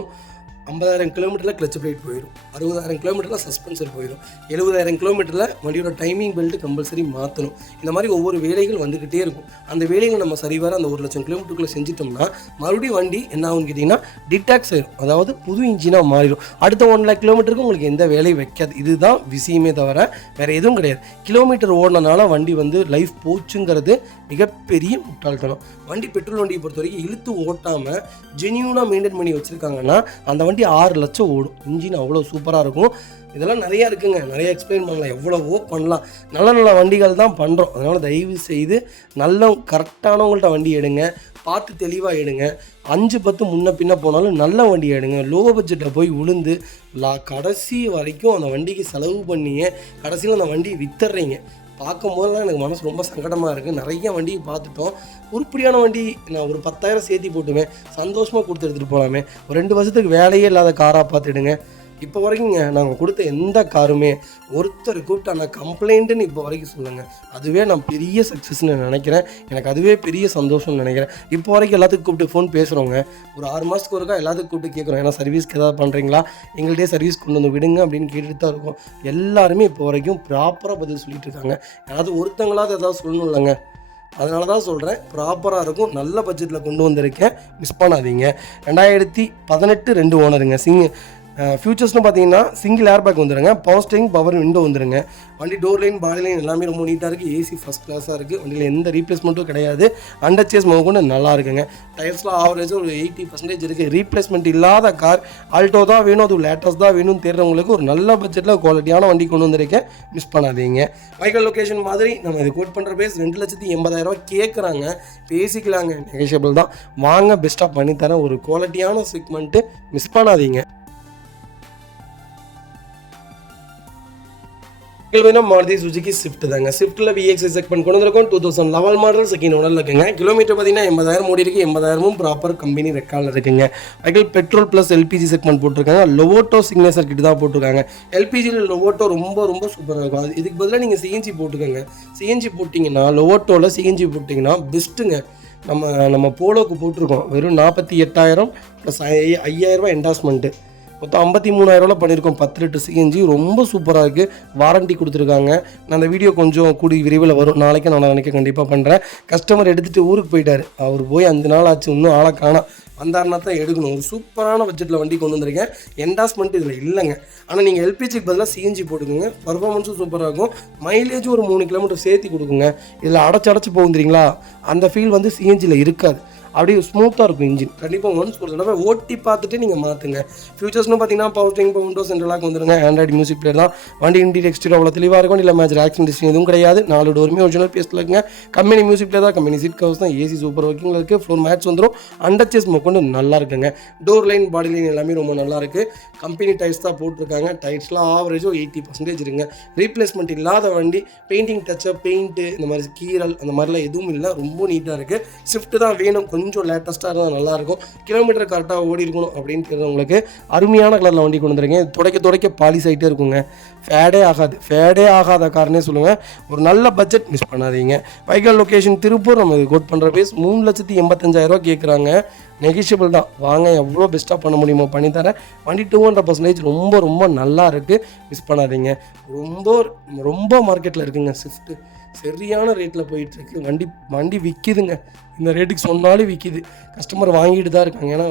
50,000 கிலோமீட்டரில் கிளச் பிளேட் போயிடும், 60,000 கிலோமீட்டரில் சஸ்பென்சர் போயிடும், 70,000 கிலோமீட்டரில் வண்டியோட டைமிங் பெல்ட் கம்பல்சரி மாற்றணும். இந்த மாதிரி ஒவ்வொரு வேலைகள் வந்துக்கிட்டே இருக்கும். அந்த வேலைகள் நம்ம சரிவர அந்த 1 லட்சம் கிலோமீட்டருக்குள்ளே செஞ்சிட்டோம்னா மறுபடியும் வண்டி என்ன ஆகுன்னு கேட்டிங்கன்னா டிடாக்ஸ் ஆயிடும், அதாவது புது இன்ஜினாக மாறிடும். அடுத்த 1 லேக் கிலோமீட்டருக்கு உங்களுக்கு எந்த வேலையும் வைக்காது. இதுதான் விஷயமே தவிர வேறு எதுவும் கிடையாது. கிலோமீட்டர் ஓடினால வண்டி லைஃப் போச்சுங்கிறது மிகப்பெரிய முட்டாள்தனம். வண்டி பெட்ரோல் வண்டியை பொறுத்த வரைக்கும் இழுத்து ஓட்டாமல் ஜென்யூனாக மெயின்டைன் பண்ணி வச்சுருக்காங்கன்னா அந்த வண்டி 6 லட்சம் ஓடும். இன்ஜின் அவ்வளோ சூப்பராக இருக்கும். இதெல்லாம் நிறையா இருக்குங்க, நிறைய எக்ஸ்பிளைன் பண்ணலாம், எவ்வளவோ பண்ணலாம். நல்ல நல்ல வண்டிகள் தான் பண்ணுறோம். அதனால் தயவு செய்து நல்ல கரெக்டானவங்கள்ட்ட வண்டி எடுங்க, பார்த்து தெளிவாக எடுங்க. 5-10 முன்ன பின்ன போனாலும் நல்ல வண்டி எடுங்க. லோ பட்ஜெட்டில் போய் விழுந்து கடைசி வரைக்கும் அந்த வண்டிக்கு செலவு பண்ணியே கடைசியில் அந்த வண்டியை வித்துடுறீங்க. பார்க்கும்போதெல்லாம் எனக்கு மனசு ரொம்ப சங்கடமாக இருக்குது. நிறைய வண்டியை பார்த்துட்டோம். உருப்படியான வண்டி நான் ஒரு 10,000 சேர்த்தி போட்டுவேன், சந்தோஷமாக கொடுத்து எடுத்துகிட்டு போகலாமே. ஒரு 2 வருஷத்துக்கு வேலையே இல்லாத காராக பார்த்துடுங்க. இப்போ வரைக்குங்க நாங்கள் கொடுத்த எந்த காருமே ஒருத்தர் கூப்பிட்டு அந்த கம்ப்ளைண்ட்டுன்னு இப்போ வரைக்கும் சொல்லுங்கள். அதுவே நான் பெரிய சக்ஸஸ்ன்னு நினைக்கிறேன். எனக்கு அதுவே பெரிய சந்தோஷம்னு நினைக்கிறேன். இப்போ வரைக்கும் எல்லாத்துக்கும் கூப்பிட்டு ஃபோன் பேசுகிறோங்க. ஒரு 6 மாதத்துக்கு ஒருக்கா எல்லாத்துக்கும் கூப்பிட்டு கேட்குறோம், ஏன்னா சர்வீஸ்க்கு ஏதாவது பண்ணுறீங்களா, எங்கள்கிட்டே சர்வீஸ் கொண்டு வந்து விடுங்க அப்படின்னு கேட்டுட்டு தான் இருக்கோம். எல்லாருமே இப்போ வரைக்கும் ப்ராப்பராக பதில் சொல்லிட்டு இருக்காங்க. யாராவது ஒருத்தங்களாவது ஏதாவது சொல்லணும் இல்லைங்க, அதனால தான் சொல்கிறேன். ப்ராப்பராக இருக்கும், நல்ல பட்ஜெட்டில் கொண்டு வந்திருக்கேன், மிஸ் பண்ணாதீங்க. 2018 2 ஓனருங்க. ஃபியூச்சர்ஸ்னு பார்த்தீங்கன்னா சிங்கிள் ஏர் பேக் வந்துடுங்க, பவர் ஸ்டீரிங், பவர் விண்டோ வந்துடுங்க. வண்டி டோர் லைன், பாடி லைன் எல்லாமே ரொம்ப நீட்டாக இருக்குது. ஏசி ஃபஸ்ட் கிளாஸாக இருக்குது. வண்டியில் எந்த ரீப்ளேஸ்மெண்ட்டும் கிடையாது. அண்டர் சேஸ் கொண்டு நல்லா இருக்குங்க. டயர்ஸ்லாம் ஆவரேஜாக ஒரு 80% இருக்குது. ரீப்ளேஸ்மெண்ட் இல்லாத கார் ஆல்டோ தான் வேணும், அது லேட்டஸ்ட் தான் வேணும்னு தேடுறவங்களுக்கு ஒரு நல்ல பட்ஜெட்டில் குவாலிட்டியான வண்டி கொண்டு வந்திருக்கேன், மிஸ் பண்ணாதீங்க. வைக்கல் லொக்கேஷன் மாதிரி நம்ம இது கோட் பண்ணுற பேஸ் 2,80,000 கேட்குறாங்க, பேசிக்கலாங்க, நெகோஷியபிள் தான். வாங்க, பெஸ்ட்டாக பண்ணித்தரேன். ஒரு குவாலிட்டியான செக்மெண்ட்டு, மிஸ் பண்ணாதீங்க. மாருதி சுசுகி ஸ்விஃப்ட் தாங்க. ஸ்விஃப்ட்டில் விஎக்ஸ்ஐ செக்மெண்ட் கொண்டு வந்திருக்கோம். 2011 மாடல் செகண்ட் ஓனரில் இருக்குங்க. கிலோமீட்டர் பார்த்தீங்கன்னா 80,000 ஓடி இருக்குது. 80,000 ப்ராப்பர் கம்பெனி ரெக்கார்டில் இருக்குங்க. வைக்கல் பெட்ரோல் ப்ளஸ் எல்பிஜி செக்மெண்ட் போட்டிருக்காங்க. லோவோட்டோ சிக்னேச்சர் கிட்ட தான் போட்டிருக்காங்க. எல்பிஜியில் லோவோட்டோ ரொம்ப ரொம்ப சூப்பராக இருக்கும். அது இதுக்கு பதிலாக நீங்கள் சிஎன்ஜி போட்டுக்கோங்க. சிஎன்ஜி போட்டிங்கன்னா லோவோட்டோவில் சிஎன்ஜி போட்டிங்கன்னா பெஸ்ட்டுங்க. நம்ம போலோக்கு போட்டிருக்கோம், வெறும் 48,000 ப்ளஸ் 5,000 என்டாஸ்மெண்ட்டு, மொத்தம் 53,000 பண்ணியிருக்கோம். 10 லிட்டர் சிஎன்ஜி ரொம்ப சூப்பராக இருக்குது. வாரண்ட்டி கொடுத்துருக்காங்க. நான் அந்த வீடியோ கொஞ்சம் கூடி விரைவில் வரும், நாளைக்கு நான் நினைக்க கண்டிப்பாக பண்ணுறேன். கஸ்டமர் எடுத்துகிட்டு ஊருக்கு போயிட்டார். அவர் போய் 5 நாள் ஆச்சு, இன்னும் ஆளை காணோம். வந்தாருன்னா தான் எடுக்கணும். ஒரு சூப்பரான பட்ஜெட்டில் வண்டி கொண்டு வந்திருக்கேன். என்டாஸ்மெண்ட் இதில் இல்லைங்க. ஆனால் நீங்கள் எல்பிஜிக்கு பதிலாக சிஎன்ஜி போட்டுக்கோங்க. பர்ஃபார்மன்ஸும் சூப்பராக இருக்கும். மைலேஜும் ஒரு 3 கிலோமீட்டர் சேர்த்து கொடுக்குங்க. இதில் அடைச்சி போகுதுங்களா, அந்த ஃபீல் சிஎன்ஜியில் இருக்காது. அப்படியே ஸ்மூத்தாக இருக்கும் இன்ஜின். கண்டிப்பாக ஒன்ஸ் ஒரு தடவை ஓட்டி பார்த்துட்டு நீங்கள் மாற்றுங்க. ஃபியூச்சர்ஸ்னு பார்த்தீங்கன்னா பவர் ஸ்டீரிங், பவர் விண்டோ, சென்ட்ரலாக வந்துருங்க. ஆண்ட்ராய்டு மியூசிக் பிளேயர் தான். வண்டி இன்டீரியர் எக்ஸ்டீரியர் அவ்வளோ தெளிவாக இருக்கும். இல்லை மேஜர் ஆக்சிடென்ட் ஹிஸ்ட்ரி எதுவும் கிடையாது. 4 டோருமே ஒரிஜினல் பேஸ்ட்டில் இருக்குங்க. கம்பெனி மியூசிக் பிளேயர் தான். கம்பெனி சீட் கவர்ஸ் தான். ஏசி சூப்பர் ஒர்க்கிங்கில் இருக்குது. ஃப்ளோர் மேட்ச் வந்துடும். அண்டர் சேஸ் கொண்டு நல்லா இருக்குங்க. டோர் லைன், பாடி லைன் எல்லாமே ரொம்ப நல்லா இருக்குது. கம்பெனி டயர்ஸ் தான் போட்டிருக்காங்க. டயர்ஸ்லாம் ஆவரேஜோ 80% இருக்குங்க. ரீப்ளேஸ்மெண்ட் இல்லாத வண்டி. பெயிண்டிங் டச்சப், பெயிண்ட்டு, இந்த மாதிரி கீரல் அந்த மாதிரிலாம் எதுவும் இல்லை. ரொம்ப நீட்டாக இருக்குது. ஸ்விஃப்ட் தான் வேணும், கொஞ்சம் லேட்டஸ்ட்டாக நல்லாயிருக்கும். கிலோமீட்டர் கரெக்டாக ஓடி இருக்கணும் அப்படின்னு தெரிஞ்சவங்களுக்கு அருமையான கலரில் வண்டி கொண்டு வந்துருக்கேன். துடைக்க பாலிஸ் ஆகிட்டே இருக்குங்க. ஃபேடே ஆகாத காரனே சொல்லுங்கள். ஒரு நல்ல பட்ஜெட், மிஸ் பண்ணாதீங்க. Vehicle location Tiruppur. நம்ம இது கோட் பண்ணுற பேஸ் 3,85,000 கேட்குறாங்க. நெகிஷியபிள் தான். வாங்க, எவ்வளோ பெஸ்ட்டாக பண்ண முடியுமோ பண்ணித்தரேன். வண்டி 200% ரொம்ப ரொம்ப நல்லா இருக்குது, மிஸ் பண்ணாதீங்க. ரொம்ப மார்க்கெட்டில் இருக்குங்க ஸ்விஃப்ட்டு. சரியான ரேட்டில் போயிட்டுருக்கு. வண்டி விற்கிதுங்க. இந்த ரேட்டுக்கு சொன்னாலும் விற்கிது. கஸ்டமர் வாங்கிட்டு தான் இருக்காங்க. ஏன்னா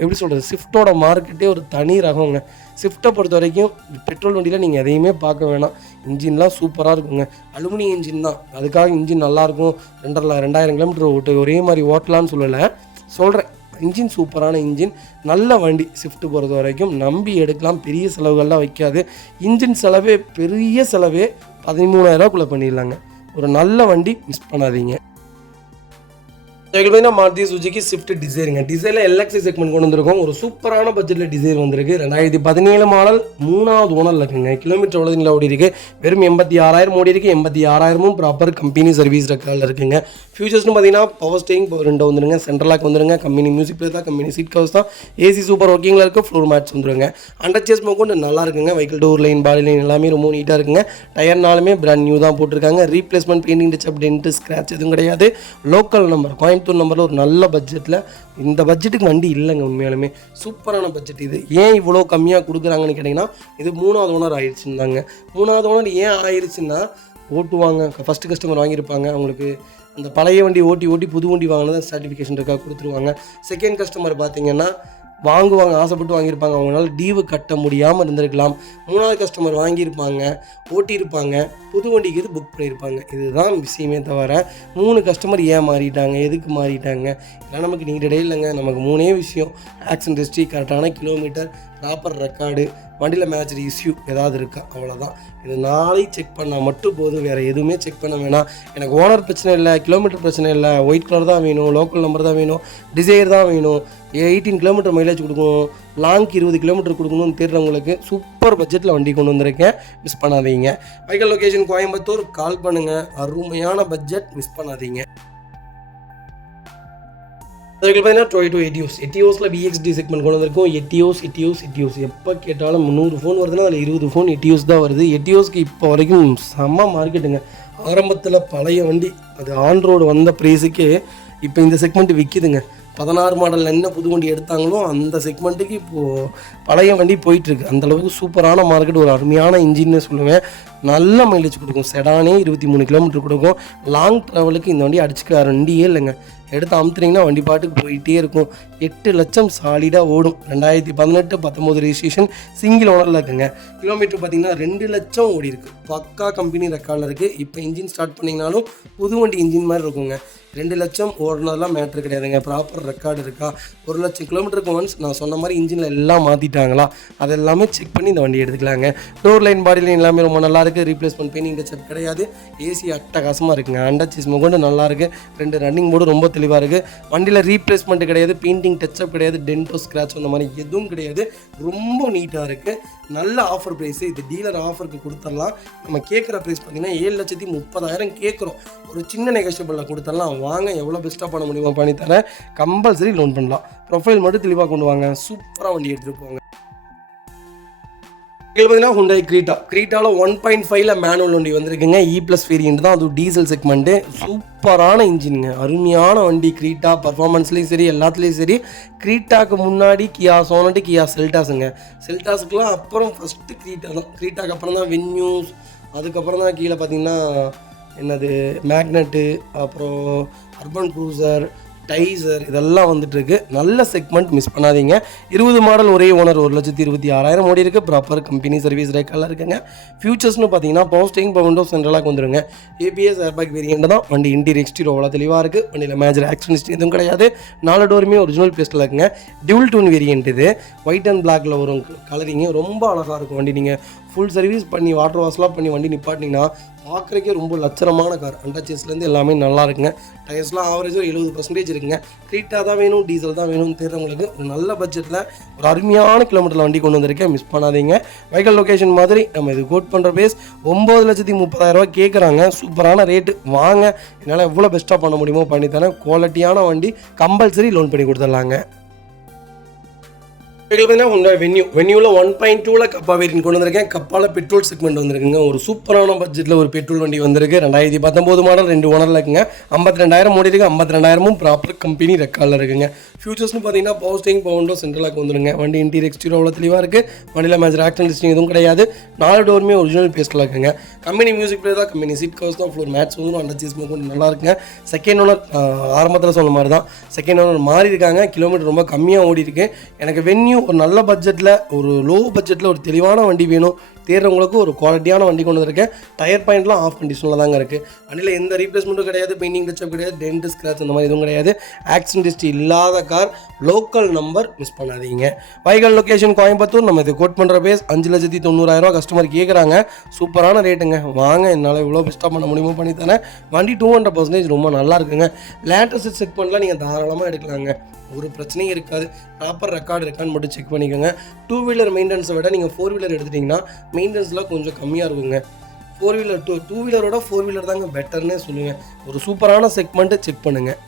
எப்படி சொல்கிறது, ஸ்விஃப்ட்டோட மார்க்கெட்டே ஒரு தனி ரகங்க. ஸ்விஃப்ட்டை பொறுத்த வரைக்கும் பெட்ரோல் வண்டியில் நீங்கள் எதையுமே பார்க்க வேணாம். இன்ஜின்லாம் சூப்பராக இருக்குங்க. அலுமினியம் இன்ஜின் தான். அதுக்காக இன்ஜின் நல்லாயிருக்கும். 2,000 கிலோமீட்டர் ஒரே மாதிரி ஓட்டலான்னு சொல்கிறேன். இன்ஜின் சூப்பரான இன்ஜின், நல்ல வண்டி. ஸ்விஃப்ட் பொறுத்த வரைக்கும் நம்பி எடுக்கலாம். பெரிய செலவுகள்லாம் வைக்காது. இன்ஜின் பெரிய செலவே 13,000 பண்ணிடலாங்க. ஒரு நல்ல வண்டி, மிஸ் பண்ணாதீங்க. பார்த்தீங்கன்னா மாருதி சுஜுகி ஸ்விஃப்ட் டிசைருங்க. டிசைரில் எல்எக்ஸி செக்மெண்ட் கொண்டு வந்திருக்கோம். ஒரு சூப்பரான பட்ஜெட்டில் டிசைர் வந்திருக்கு. 2017 மாடல் 3வது ஓனரில் இருக்குங்க. கிலோமீட்டர் எவ்வளோதுங்களா ஓடி இருக்கு? வெறும் 86,000 ஓடி இருக்கு. 86,000 ப்ராப்பர் கம்பெனி சர்வீஸ் ரெக்கார்டில் இருக்குங்க. ஃபியூச்சர்ஸ்னு பார்த்தீங்கன்னா பவர் ஸ்டேரிங் பவர் விண்டோ வந்துருங்க. சென்ட்ரல் லாக் வந்துருங்க. கம்பெனி மியூசிக் பிளேயர் தான். கம்பெனி சீட் கவர்ஸ் தான். ஏசி சூப்பர் ஒர்க்கிங்கில் இருக்குது. ஃப்ளோர் மேட்ச் வந்துருங்க. அண்டர் சேஸ் கொண்டு நல்லா இருக்குங்க. Vehicle door line body line எல்லாமே ரொம்ப நீட்டாக இருக்குங்க. டயர்னாலுமே பிராண்ட் நியூ தான் போட்டிருக்காங்க. Replacement painting touch up tent scratch எதுவும் கிடையாது. லோக்கல் நம்பர் கோயம்புத்தூர் நம்பரில் ஒரு நல்ல பட்ஜெட்டில் இந்த பட்ஜெட்டுக்கு வண்டி இல்லைங்க. உண்மையாலுமே சூப்பரான பட்ஜெட் இது. ஏன் இவ்வளோ கம்மியாக கொடுக்குறாங்கன்னு கேட்டிங்கன்னா இது 3வது ஓனர் ஆயிடுச்சுன்னு தாங்க. 3வது ஓனர் ஏன் ஆயிடுச்சுன்னா ஓட்டுவாங்க. ஃபஸ்ட்டு கஸ்டமர் வாங்கியிருப்பாங்க. அவங்களுக்கு அந்த பழைய வண்டி ஓட்டி ஓட்டி புது வண்டி வாங்கினதான் சர்டிஃபிகேஷன் இருக்கா கொடுத்துருவாங்க. செகண்ட் கஸ்டமர் பார்த்தீங்கன்னா வாங்குவாங்க, ஆசைப்பட்டு வாங்கியிருப்பாங்க. அவங்களால டீவு கட்ட முடியாமல் இருந்திருக்கலாம். 3வது கஸ்டமர் வாங்கியிருப்பாங்க, ஓட்டியிருப்பாங்க, புது வண்டிக்கு இது புக் பண்ணியிருப்பாங்க. இதுதான் விஷயமே தவிர 3 கஸ்டமர் ஏன் மாறிட்டாங்க, எதுக்கு மாறிட்டாங்க இதெல்லாம் நமக்கு நீடடே இல்லைங்க. நமக்கு 3 விஷயம்: ஆக்சிடென்ட் ஹிஸ்ட்ரி, கரெக்டான கிலோமீட்டர், ப்ராப்பர் ரெக்கார்டு, வண்டியில் மேட்ச் இஷ்யூ ஏதாவது இருக்கா, அவ்வளோதான். இது நாளை செக் பண்ணால் மட்டும் போதும். வேறு எதுவுமே செக் பண்ண வேணாம். எனக்கு ஓனர் பிரச்சனை இல்லை, கிலோமீட்டர் பிரச்சனை இல்லை, ஒயிட் கலர் தான் வேணும், லோக்கல் நம்பர் தான் வேணும், டிசைர் தான் வேணும், 18 கிலோமீட்டர் மைலேஜ் கொடுக்கணும், லாங்க் 20 கிலோமீட்டர் கொடுக்கணும்னு தேடுறவங்களுக்கு சூப்பர் பட்ஜெட்டில் வண்டி கொண்டு வந்திருக்கேன். மிஸ் பண்ணாதீங்க. Vehicle location Coimbatore. கால் பண்ணுங்கள். அருமையான பட்ஜெட், மிஸ் பண்ணாதீங்க. அதுக்கு பார்த்தீங்கன்னா டொயோட்டோ எட்டியோஸ். எட்டியோஸில் பிஎக்ஸ்டி செக்மெண்ட் கொண்டு வந்திருக்கோம். எட்டியோஸ் எப்போ கேட்டாலும் 300 ஃபோன் வருதுன்னா அதில் 20 ஃபோன் எட்டியோஸ் தான் வருது. எட்டியோஸ்க்கு இப்போ வரைக்கும் செம்ம மார்க்கெட்டுங்க. ஆரம்பத்தில் பழைய வண்டி அது ஆன் ரோடு வந்த ப்ரைஸுக்கு இப்போ இந்த செக்மெண்ட் விற்கிதுங்க. 16 மாடலில் என்ன புது வண்டி எடுத்தாங்களோ அந்த செக்மெண்ட்டுக்கு இப்போது பழைய வண்டி போயிட்டுருக்கு. அந்தளவுக்கு சூப்பரான மார்க்கெட். ஒரு அருமையான இன்ஜின்னு சொல்லுவேன். நல்ல மைலேஜ் கொடுக்கும். செடானே 23 கிலோமீட்டர் கொடுக்கும். லாங் ட்ராவலுக்கு இந்த வண்டி அடிச்சுக்க வண்டியே இல்லைங்க. எடுத்து அமுத்துனீங்கன்னா வண்டி பாட்டுக்கு போயிட்டே இருக்கும். 8 லட்சம் சாலிடாக ஓடும். 2018-19 ரெஜிஸ்ட்ரேஷன், சிங்கிள் ஓனரில் இருக்குங்க. கிலோமீட்டர் பார்த்தீங்கன்னா 2 லட்சம் ஓடி இருக்குது. பக்கா கம்பெனி ரெக்கார்டில் இருக்குது. இப்போ இன்ஜின் ஸ்டார்ட் பண்ணிங்கனாலும் புது வண்டி இன்ஜின் மாதிரி இருக்குங்க. 2 லட்சம் ஓடுனதெல்லாம் மேட்ரு கிடையாதுங்க. ப்ராப்பர் ரெக்கார்டு இருக்கா, 1 லட்சம் கிலோமீட்டருக்கு ஒன்ஸ் நான் சொன்ன மாதிரி இன்ஜினில் எல்லாம் மாற்றிட்டாங்களா அதெல்லாமே செக் பண்ணி இந்த வண்டி எடுத்துக்கலாங்க. டோர் லைன் பாடி லைன் எல்லாமே ரொம்ப நல்லாயிருக்கு. ரீப்ளேஸ்மெண்ட் பெயிண்டிங் டச்சப் கிடையாது. ஏசி அட்டகாசமாக இருக்குங்க. அண்டர் சீஸ் கொண்டு நல்லாயிருக்கு. 2 ரன்னிங் போர்டு ரொம்ப தெளிவாக இருக்குது. வண்டியில் ரீப்ளேஸ்மெண்ட் கிடையாது, பெயிண்டிங் டச்சப் கிடையாது, டென்டோ ஸ்க்ராட்ச் அந்த மாதிரி எதுவும் கிடையாது. ரொம்ப நீட்டாக இருக்குது. நல்ல ஆஃபர் ப்ரைஸு. இது டீலர் ஆஃபருக்கு கொடுத்துடலாம். நம்ம கேட்குற ப்ரைஸ் பார்த்தீங்கன்னா 7,30,000 கேட்குறோம். ஒரு சின்ன நெகோஷியபிளில் கொடுத்துடலாம். வாங்க, எவ்வளோ பெஸ்ட்டாக பண்ண முடியுமோ பண்ணி தரேன். கம்பல்சரி லோன் பண்ணலாம். ப்ரொஃபைல் மட்டும் தெளிவாக கொண்டு வாங்க. சூப்பராக வண்டி எடுத்துகிட்டு போங்க. பார்த்தீங்கன்னா ஹுண்டாய் கிரீட்டாவில் 1.5 மேனுவல் வண்டி வந்திருக்குங்க. E+ வேரியன்ட் தான், அதுவும் டீசல் செக்மெண்ட்டு. சூப்பரான இன்ஜினுங்க. அருமையான வண்டி. கிரீட்டா பர்ஃபார்மன்ஸ்லேயும் சரி, எல்லாத்துலேயும் சரி. கிரீட்டாக்கு முன்னாடி கியா சோனட்டு, கியா செல்டாஸுங்க. செல்டாஸுக்குலாம் அப்புறம் ஃபஸ்ட்டு கிரீட்டா தான். கிரீட்டாக்கு அப்புறம் தான் வென்யூஸ், அதுக்கப்புறம் தான் கீழே பார்த்தீங்கன்னா என்னது மேக்னெட்டு, அப்புறம் அர்பன் க்ரூசர், டைசர் இதெல்லாம் வந்துட்டுருக்கு. நல்ல செக்மெண்ட், மிஸ் பண்ணாதீங்க. 20 மாடல், ஒரே ஓனர், 1,26,000 ஓடி இருக்குது. ப்ராப்பர் கம்பெனி சர்வீஸ் ரெக்கார்டில் இருக்குங்க. ஃபியூச்சர்ஸ்னு பார்த்தீங்கன்னா பவர் ஸ்டேரிங், பவர் விண்டோ, சென்ட்ரலாக வந்துருங்க. ABS ஏர்பேக் வேரியண்ட் தான். வண்டி இன்டீரியர் எக்ஸ்டீரியர் அவ்வளோ தெளிவாக இருக்குது. வண்டியில் மேஜர் ஆக்சிடென்ட் ஹிஸ்ட்ரி எதுவும் கிடையாது. 4 டோருமே ஒரிஜினல் பேஸ்ட்டில் இருக்குங்க. டியூல் டூன் வேரியண்ட் இது. ஒயிட் அண்ட் பிளாக்ல வரும் கலரிங்கு. ரொம்ப அழகாக இருக்கும் வண்டி. நீங்கள் ஃபுல் சர்வீஸ் பண்ணி வாட்டர் வாஷ்லாம் பண்ணி வண்டி நிப்பாட்டிங்கன்னா பார்க்குறக்கே ரொம்ப லட்சணமான கார். அண்டர் சேஸ்லேருந்து எல்லாமே நல்லா இருக்குங்க. டயர்ஸ்லாம் ஆவரேஜாக 70% இருக்குங்க. கிரீட்டா தான் வேணும், டீசல் தான் வேணும்னு தெரிறவங்களுக்கு ஒரு நல்ல பட்ஜெட்டில் ஒரு அருமையான கிலோமீட்டரில் வண்டி கொண்டு வந்திருக்கேன். மிஸ் பண்ணாதீங்க. வெஹிக்கல் லொக்கேஷன் மாதிரி நம்ம இது கோட் பண்ணுற பேஸ் 9,30,000 கேட்குறாங்க. சூப்பரான ரேட்டு. வாங்க, என்னால் எவ்வளோ பெஸ்ட்டாக பண்ண முடியுமோ பண்ணித்தரேன். குவாலிட்டியான வண்டி, கம்பல்சரி லோன் பண்ணி கொடுத்துடலாங்க. பார்த்தீங்கன்னா வென்யூவில் 1.2 கப்பா வேரியன்ட் கொண்டு வந்திருக்கேன். கப்பால் பெட்ரோல் செக்மெண்ட் வந்திருக்குங்க. ஒரு சூப்பரான பட்ஜெட்டில் ஒரு பெட்ரோல் வண்டி வந்திருக்கு. 2019 மாடல், 2 ஓனரில் இருக்குங்க. 52,000 ஓடி இருக்குது. 52,000 ப்ராப்பர் கம்பெனி ரெக்கார்டில் இருக்குங்க. ஃபியூச்சர்ஸ்னு பார்த்தீங்கன்னா பவர் ஸ்டேரிங், பவர் விண்டோ, சென்ட்ரலாக வந்துருங்க. வண்டி இன்டீரியர் எக்ஸ்டீரியர் அவ்வளோ தெளிவாக இருக்குது. வண்டியில் மேஜர் ஆக்சிடென்ட் ஹிஸ்ட்ரி எதுவும் கிடையாது. 4 டோருமே ஒரிஜினல் பேஸ்ட்டில் இருக்குங்க. கம்பெனி மியூசிக் பிளேயர் தான், கம்பெனி சீட் கவர்ஸ் தான், ஃப்ளோர் மேட்ச் வந்து அண்டர் சீஸ் கொண்டு நல்லா இருக்குங்க. செகண்ட் ஓனர் ஆரம்பத்தில் சொன்ன மாதிரி தான். செகண்ட் ஓனர் மாறி இருக்காங்க. கிலோமீட்டர் ரொம்ப கம்மியாக ஓடி இருக்கு. எனக்கு வென்யூ ஒரு நல்ல பட்ஜெட்டில், ஒரு லோ பட்ஜெட்டில் ஒரு தெளிவான வண்டி வேணும். தேடுறவங்களுக்கு ஒரு குவாலிட்டியான வண்டி கொண்டு வந்திருக்கேன். டயர் பாயிண்ட்லாம் ஆஃப் கண்டிஷனில் தாங்க இருக்குது. வண்டியில் எந்த ரீப்ளேஸ்மெண்ட்டும் கிடையாது, பெயிண்டிங் டச்சப் கிடையாது, டென்ட் ஸ்க்ராட்ச் அந்த மாதிரி எதுவும் கிடையாது. ஆக்சிடென்ட் ஹிஸ்ட்ரி இல்லாத கார், லோக்கல் நம்பர், மிஸ் பண்ணாதீங்க. வைகல் லொக்கேஷன் கோயம்புத்தூர். நம்ம இது கோட் பண்ணுற பேஸ் 5,90,000 கஸ்டமர் கேட்குறாங்க. சூப்பரான ரேட்டுங்க. வாங்க, என்னால் இவ்வளோ பெஸ்ட்டாக பண்ண முடியுமோ பண்ணி தரேன். வண்டி 200% ரொம்ப நல்லா இருக்குங்க. லேட்டஸ்ட் செக் பண்ணலாம், நீங்கள் தாராளமாக எடுக்கலாங்க. ஒரு பிரச்சனையும் இருக்காது. ப்ராப்பர் ரெக்கார்டு இருக்கான்னு மட்டும் செக் பண்ணிக்கோங்க. 2 வீலர் மெயின்டெனன்ஸை விட நீங்கள் 4 வீலர் எடுத்துட்டிங்கன்னா மெயின்டெனன்ஸ்லாம் கொஞ்சம் கம்மியாக இருக்குங்க. 4 வீலர் 2 வீலரோட 4 வீலர் தாங்க பெட்டர்னே சொல்லுவேன். ஒரு சூப்பரான செக்மெண்ட்டை செக் பண்ணுங்கள்.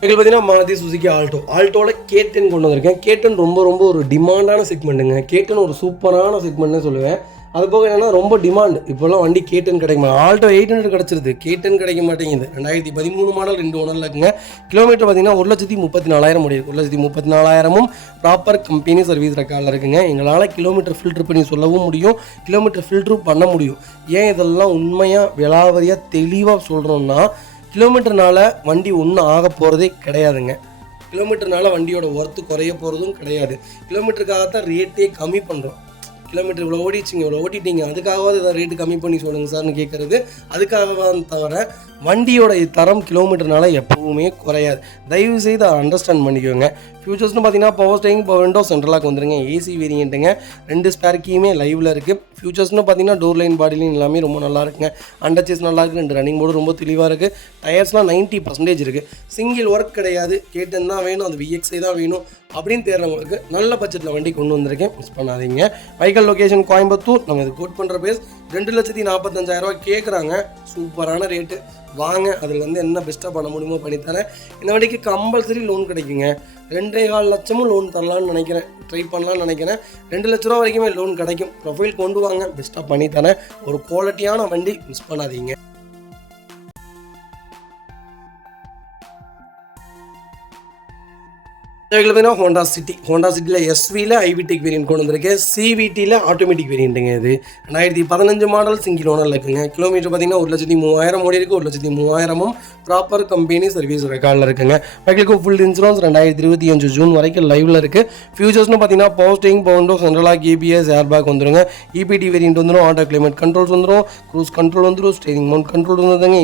எங்களுக்கு பார்த்தீங்கன்னா மாருதி சுசுகி ஆல்டோவில் K10 கொண்டு வந்திருக்கேன். K10 ரொம்ப ஒரு டிமாண்டான செக்மெண்ட்டுங்க. K10 ஒரு சூப்பரான செக்மெண்ட்னே சொல்லுவேன். அது போக என்னென்னா ரொம்ப டிமாண்ட். இப்போல்லாம் வண்டி K10 கிடைக்குமா? ஆல்டோ 800 கிடச்சிருது, K10 கிடைக்க மாட்டேங்குது. 2013 மாடல் 2 ஓனரில் இருக்குங்க. கிலோமீட்டர் பார்த்தீங்கன்னா 1,34,000 முடியுது. 1,34,000 ப்ராப்பர் கம்பெனி சர்வீஸ் ரெக்கார்டில் இருக்குங்க. எங்களால் கிலோமீட்டர் ஃபில்ட்ரு பண்ணி சொல்லவும் முடியும், கிலோமீட்டர் ஃபில்ட்ரு பண்ண முடியும். ஏன் இதெல்லாம் உண்மையாக விலாவரியாக தெளிவாக சொல்கிறோன்னா, கிலோமீட்டர்னால வண்டி ஒன்றும் ஆக போகிறதே கிடையாதுங்க. கிலோமீட்டர்னால வண்டியோட ஒர்த்து குறைய போகிறதும் கிடையாது. கிலோமீட்டருக்காகத்தான் ரேட்டே கம்மி பண்ணுறோம். கிலோமீட்டர் இவ்வளோ ஓடிச்சிங்க, இவ்வளோ ஓட்டிட்டீங்க, அதுக்காகவாது இதை ரேட்டு கம்மி பண்ணி சொல்லுங்கள் சார்னு கேட்குறது அதுக்காகவான் தவிர வண்டியோட தரம் கிலோமீட்டர்னால எப்போவுமே குறையாது. தயவு செய்து அதை அண்டர்ஸ்டாண்ட் பண்ணிக்கோங்க. ஃபியூச்சர்ஸ்னு பார்த்தீங்கன்னா பவர் ஸ்டேரிங், பவர் விண்டோ, சென்ட்ரலாக வந்துருங்க. ஏசி வேரியண்ட்டுங்க. 2 ஸ்பேர் கீயுமே லைவில் இருக்குது. ஃபியூச்சர்ஸ்னு பார்த்தீங்கன்னா டோர் லைன், பாடி லைன் எல்லாமே ரொம்ப நல்லா இருக்குங்க. அண்டர்சேஸ் நல்லா இருக்குது. 2 ரன்னிங் போர்டு ரொம்ப தெளிவாக இருக்குது. டயர்ஸ்லாம் 90% இருக்குது. சிங்கிள் ஒர்க் கிடையாது. K10 தான் வேணும், அது VXI தான் வேணும் அப்படின்னு தேடுறவங்களுக்கு நல்ல பட்ஜெட்டில் வண்டி கொண்டு வந்திருக்கேன். மிஸ் பண்ணாதீங்க. வைகல் லொக்கேஷன் கோயம்புத்தூர். நம்ம இது கோட் பண்ணுற பேஸ் 2,45,000 கேட்குறாங்க. சூப்பரான ரேட்டு. வாங்க, அதில் என்ன பெஸ்ட்டாக பண்ண முடியுமோ பண்ணித்தரேன். இந்த வண்டிக்கு கம்பல்சரி லோன் கிடைக்குங்க. 2.25 லட்சமும் லோன் தரலான்னு நினைக்கிறேன், ட்ரை பண்ணலான்னு நினைக்கிறேன். 2 லட்ச ரூபா வரைக்குமே லோன் கிடைக்கும். ப்ரொஃபைல் கொண்டு வாங்க, பெஸ்ட்டாக பண்ணித்தரேன். ஒரு குவாலிட்டியான வண்டி, மிஸ் பண்ணாதீங்க. ஹோண்டா சிட்டியில் எஸ்வியில் ஐவிடெக் வேரியன்ட் கொண்டு வந்திருக்கேன். சிவிடியில் ஆட்டோமேட்டிக் வேரியண்ட்டுங்க. இது 2015 மாடல் சிங்கிள் ஓனரில் இருக்குங்க. கிலோமீட்டர் பார்த்தீங்கன்னா 1,03,000 ஓடி இருக்குது. 1,03,000 ப்ராப்பர் கம்பெனி சர்வீஸ் ரெக்கார்டில் இருக்குங்க. பைக்கிற்கு ஃபுல் இன்சூரன்ஸ் 2025 ஜூன் வரைக்கும் லைவில் இருக்குது. ஃபியூச்சர்ஸ்னு பார்த்தீங்கன்னா power steering, power window, central lock ABS, airbag வந்துருங்க. EPD வேரியன்ட் வந்துடும். ஆட்டோ கிளைமேட் கண்ட்ரோல்ஸ் வந்துடும். க்ரூஸ் கண்ட்ரோல் வந்துடும். ஸ்டேரிங் மவுண்ட் கண்ட்ரோல் வந்துடுங்க.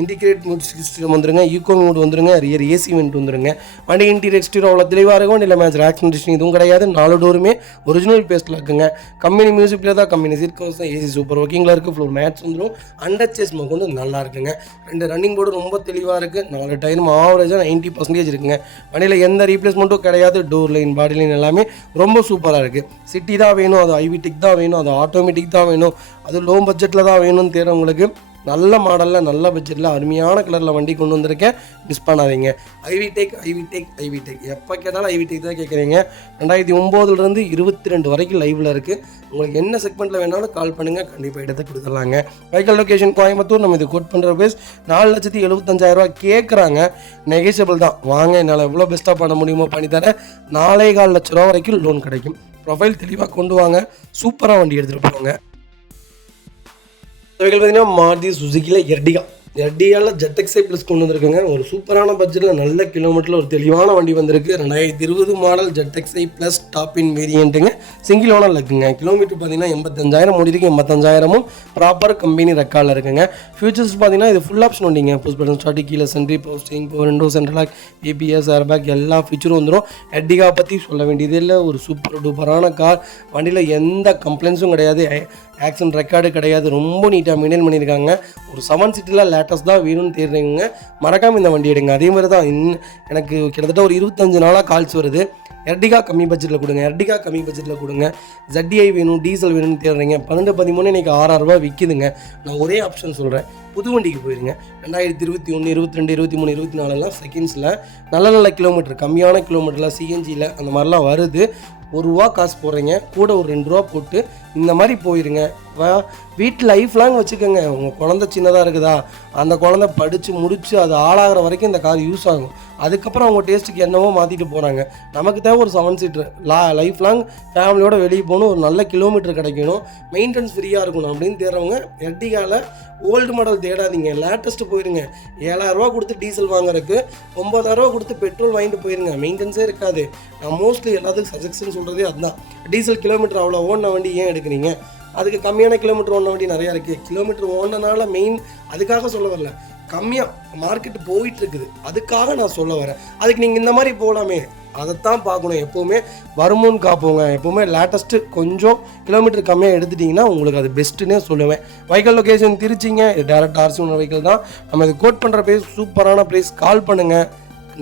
இண்டிகேட் மோட் சிஸ்டம் வந்துருங்க. ஈகோ மோட் வந்துருங்க. ரியர் ஏசி வெண்ட் வந்துருங்க. வண்டி இன்டீரியர் எக்ஸ்டீரியர் அவ்வளோ தெளிவாக இருக்கும். இல்லை மேட்ச் ஆக்சிடென்ட் இதுவும் கிடையாது. 4 டோருமே ஒரிஜினல் பேஸ்ட்டில் இருக்குங்க. கம்பெனி மியூசிக்கில் தான், கம்பெனி சீட் கவர்ஸ் தான், ஏசி சூப்பர் ஒர்க்கிங்கில் இருக்குது. ஃப்ளோர் மேட்ச் வந்துடும். அண்டர்சேஸ் வந்து நல்லா இருக்குங்க. 2 ரன்னிங் போர்டு ரொம்ப தெளிவாக இருக்குது. 4 டயரும் ஆவரேஜாக 90% இருக்குங்க. வண்டியில் எந்த ரீப்ளேஸ்மெண்ட்டும் கிடையாது. டோர் லைன், பாடி லைன் எல்லாமே ரொம்ப சூப்பராக இருக்குது. சிட்டி தான் வேணும், அது ஐவிடெக் தான் வேணும், அது ஆட்டோமேட்டிக் தான் வேணும், அது லோ பட்ஜெட்டில் தான் வேணும்னு தேடுறவங்களுக்கு நல்ல மாடலில், நல்ல பட்ஜெட்டில், அருமையான கலரில் வண்டி கொண்டு வந்திருக்கேன். மிஸ் பண்ணாதீங்க. ஐவிடெக் எப்போ கேட்டாலும் ஐவிடெக் தான் கேட்குறீங்க. 2009 22 வரைக்கும் லைவில் இருக்குது. உங்களுக்கு என்ன செக்மெண்ட்டில் வேணாலும் கால் பண்ணுங்கள், கண்டிப்பாக இடத்தை கொடுத்துடலாங்க. வைக்கல் லொக்கேஷன் கோயம்புத்தூர். நம்ம இது கோட் பண்ணுற பேஸ் 4,75,000 கேட்குறாங்க. நெகோஷியபிள் தான். வாங்க, என்னால் எவ்வளோ பெஸ்ட்டாக பண்ண முடியுமோ பண்ணித்தரேன். 4.25 லட்ச ரூபா வரைக்கும் லோன் கிடைக்கும். ப்ரொஃபைல் தெளிவாக கொண்டு வாங்க. சூப்பராக வண்டி எடுத்துகிட்டு போங்க. பார்த்தீங்கன்னா மாருதி சுசுகியில் எர்டிகாவில் ZXi ப்ளஸ் கொண்டு வந்திருக்குங்க. ஒரு சூப்பரான பட்ஜெட்டில் நல்ல கிலோமீட்டரில் ஒரு தெளிவான வண்டி வந்திருக்கு. 2020 மாடல் ZXi ப்ளஸ் டாப் இன் வேரியண்ட்டுங்க. சிங்கிள் ஓனரில் இருக்குங்க. கிலோமீட்டர் பார்த்தீங்கன்னா 85,000 ஓடி இருக்குது. 85,000 ப்ராப்பர் கம்பெனி ரெக்கார்டில் இருக்குங்க. ஃபியூச்சர்ஸ் பார்த்தீங்கன்னா இது ஃபுல் ஆப்ஷன் வண்டிங்க. புஷ் பட்டன் ஸ்டார்ட், கீழே சென்ட்ரி, power steering, power window, central lock, ABS, airbag எல்லா ஃபீச்சரும் வந்துடும். எர்டிகா பற்றி சொல்ல வேண்டியது இல்லை. ஒரு சூப்பர் டூப்பரான கார். வண்டியில் எந்த கம்ப்ளைண்ட்ஸும் கிடையாது, ஆக்சிடென்ட் ரெக்கார்டு கிடையாது. ரொம்ப நீட்டாக மெயின்டைன் பண்ணியிருக்காங்க. ஒரு 7 சீட்டில் லேட்டஸ்ட் தான் வேணும்னு தேடுறீங்க, மறக்காமல் இந்த வண்டி எடுங்க. அதே மாதிரி தான் எனக்கு கிட்டத்தட்ட ஒரு 25 நாளாக கால்ஸ் வருது. எர்டிகா கம்மி பட்ஜெட்டில் கொடுங்க, ZDI வேணும், டீசல் வேணும்னு தேடுறீங்க. 12-13 இன்றைக்கி 6,000 ரூபா விற்கிதுங்க. நான் ஒரே ஆப்ஷன் சொல்கிறேன், புது வண்டிக்கு போயிருங்க. 2021, 22, 23, 24 செகண்ட்ஸில் நல்ல கிலோமீட்டர், கம்மியான கிலோமீட்டரில், CNGயில் அந்த மாதிரிலாம் வருது. ₹1 காசு போடுறீங்க, கூட ஒரு ₹2 போட்டு இந்த மாதிரி போயிருங்க. வீட்டில் லைஃப் லாங் வச்சுக்கோங்க. உங்கள் குழந்தை சின்னதாக இருக்குதா, அந்த குழந்தை படித்து முடித்து அது ஆளாகிற வரைக்கும் இந்த கார் யூஸ் ஆகும். அதுக்கப்புறம் அவங்க டேஸ்ட்டுக்கு என்னவோ மாற்றிட்டு போகிறாங்க. நமக்கு தேவை ஒரு 7 சீட்டர், லைஃப் லாங் ஃபேமிலியோடு வெளியே போகணும், ஒரு நல்ல கிலோமீட்டர் கிடைக்கணும், மெயின்டெனன்ஸ் ஃப்ரீயாக இருக்கணும் அப்படின்னு தேடுறவங்க எர்டிகாவில் ஓல்டு மாடல் தேடாதீங்க, லேட்டஸ்ட்டு போயிருங்க. 7,000 கொடுத்து டீசல் வாங்குறதுக்கு 9,000 கொடுத்து பெட்ரோல் வாங்கிட்டு போயிருங்க, மெயின்டெனன்ஸே இருக்காது. நான் மோஸ்ட்லி எல்லாத்துக்கும் சஜஷன் சொல்கிறதே அதுதான். டீசல் கிலோமீட்டர் அவ்வளோ ஓடின வண்டி ஏன் எடுக்கிறீங்க? அதுக்கு கம்மியான கிலோமீட்டர் ஓடின வண்டி நிறையா இருக்குது. கிலோமீட்டர் ஓடினால மெயின் அதுக்காக சொல்ல வரல, கம்மியாக மார்க்கெட்டு போயிட்டுருக்குது அதுக்காக நான் சொல்ல வரேன். அதுக்கு நீங்கள் இந்த மாதிரி போகலாமே, அதைத்தான் பார்க்கணும். எப்போவுமே வருமுன் காப்போங்க. எப்போவுமே லேட்டஸ்ட்டு கொஞ்சம் கிலோமீட்டர் கம்மியாக எடுத்துட்டிங்கன்னா உங்களுக்கு அது பெஸ்ட்டுன்னே சொல்லுவேன். வெஹிக்கல் லொக்கேஷன் திருச்சிங்க, டேரக்ட் RC வெஹிக்கல் தான். நம்ம இது கோட் பண்ணுற ப்ரைஸ் சூப்பரான ப்ரைஸ். கால் பண்ணுங்கள்,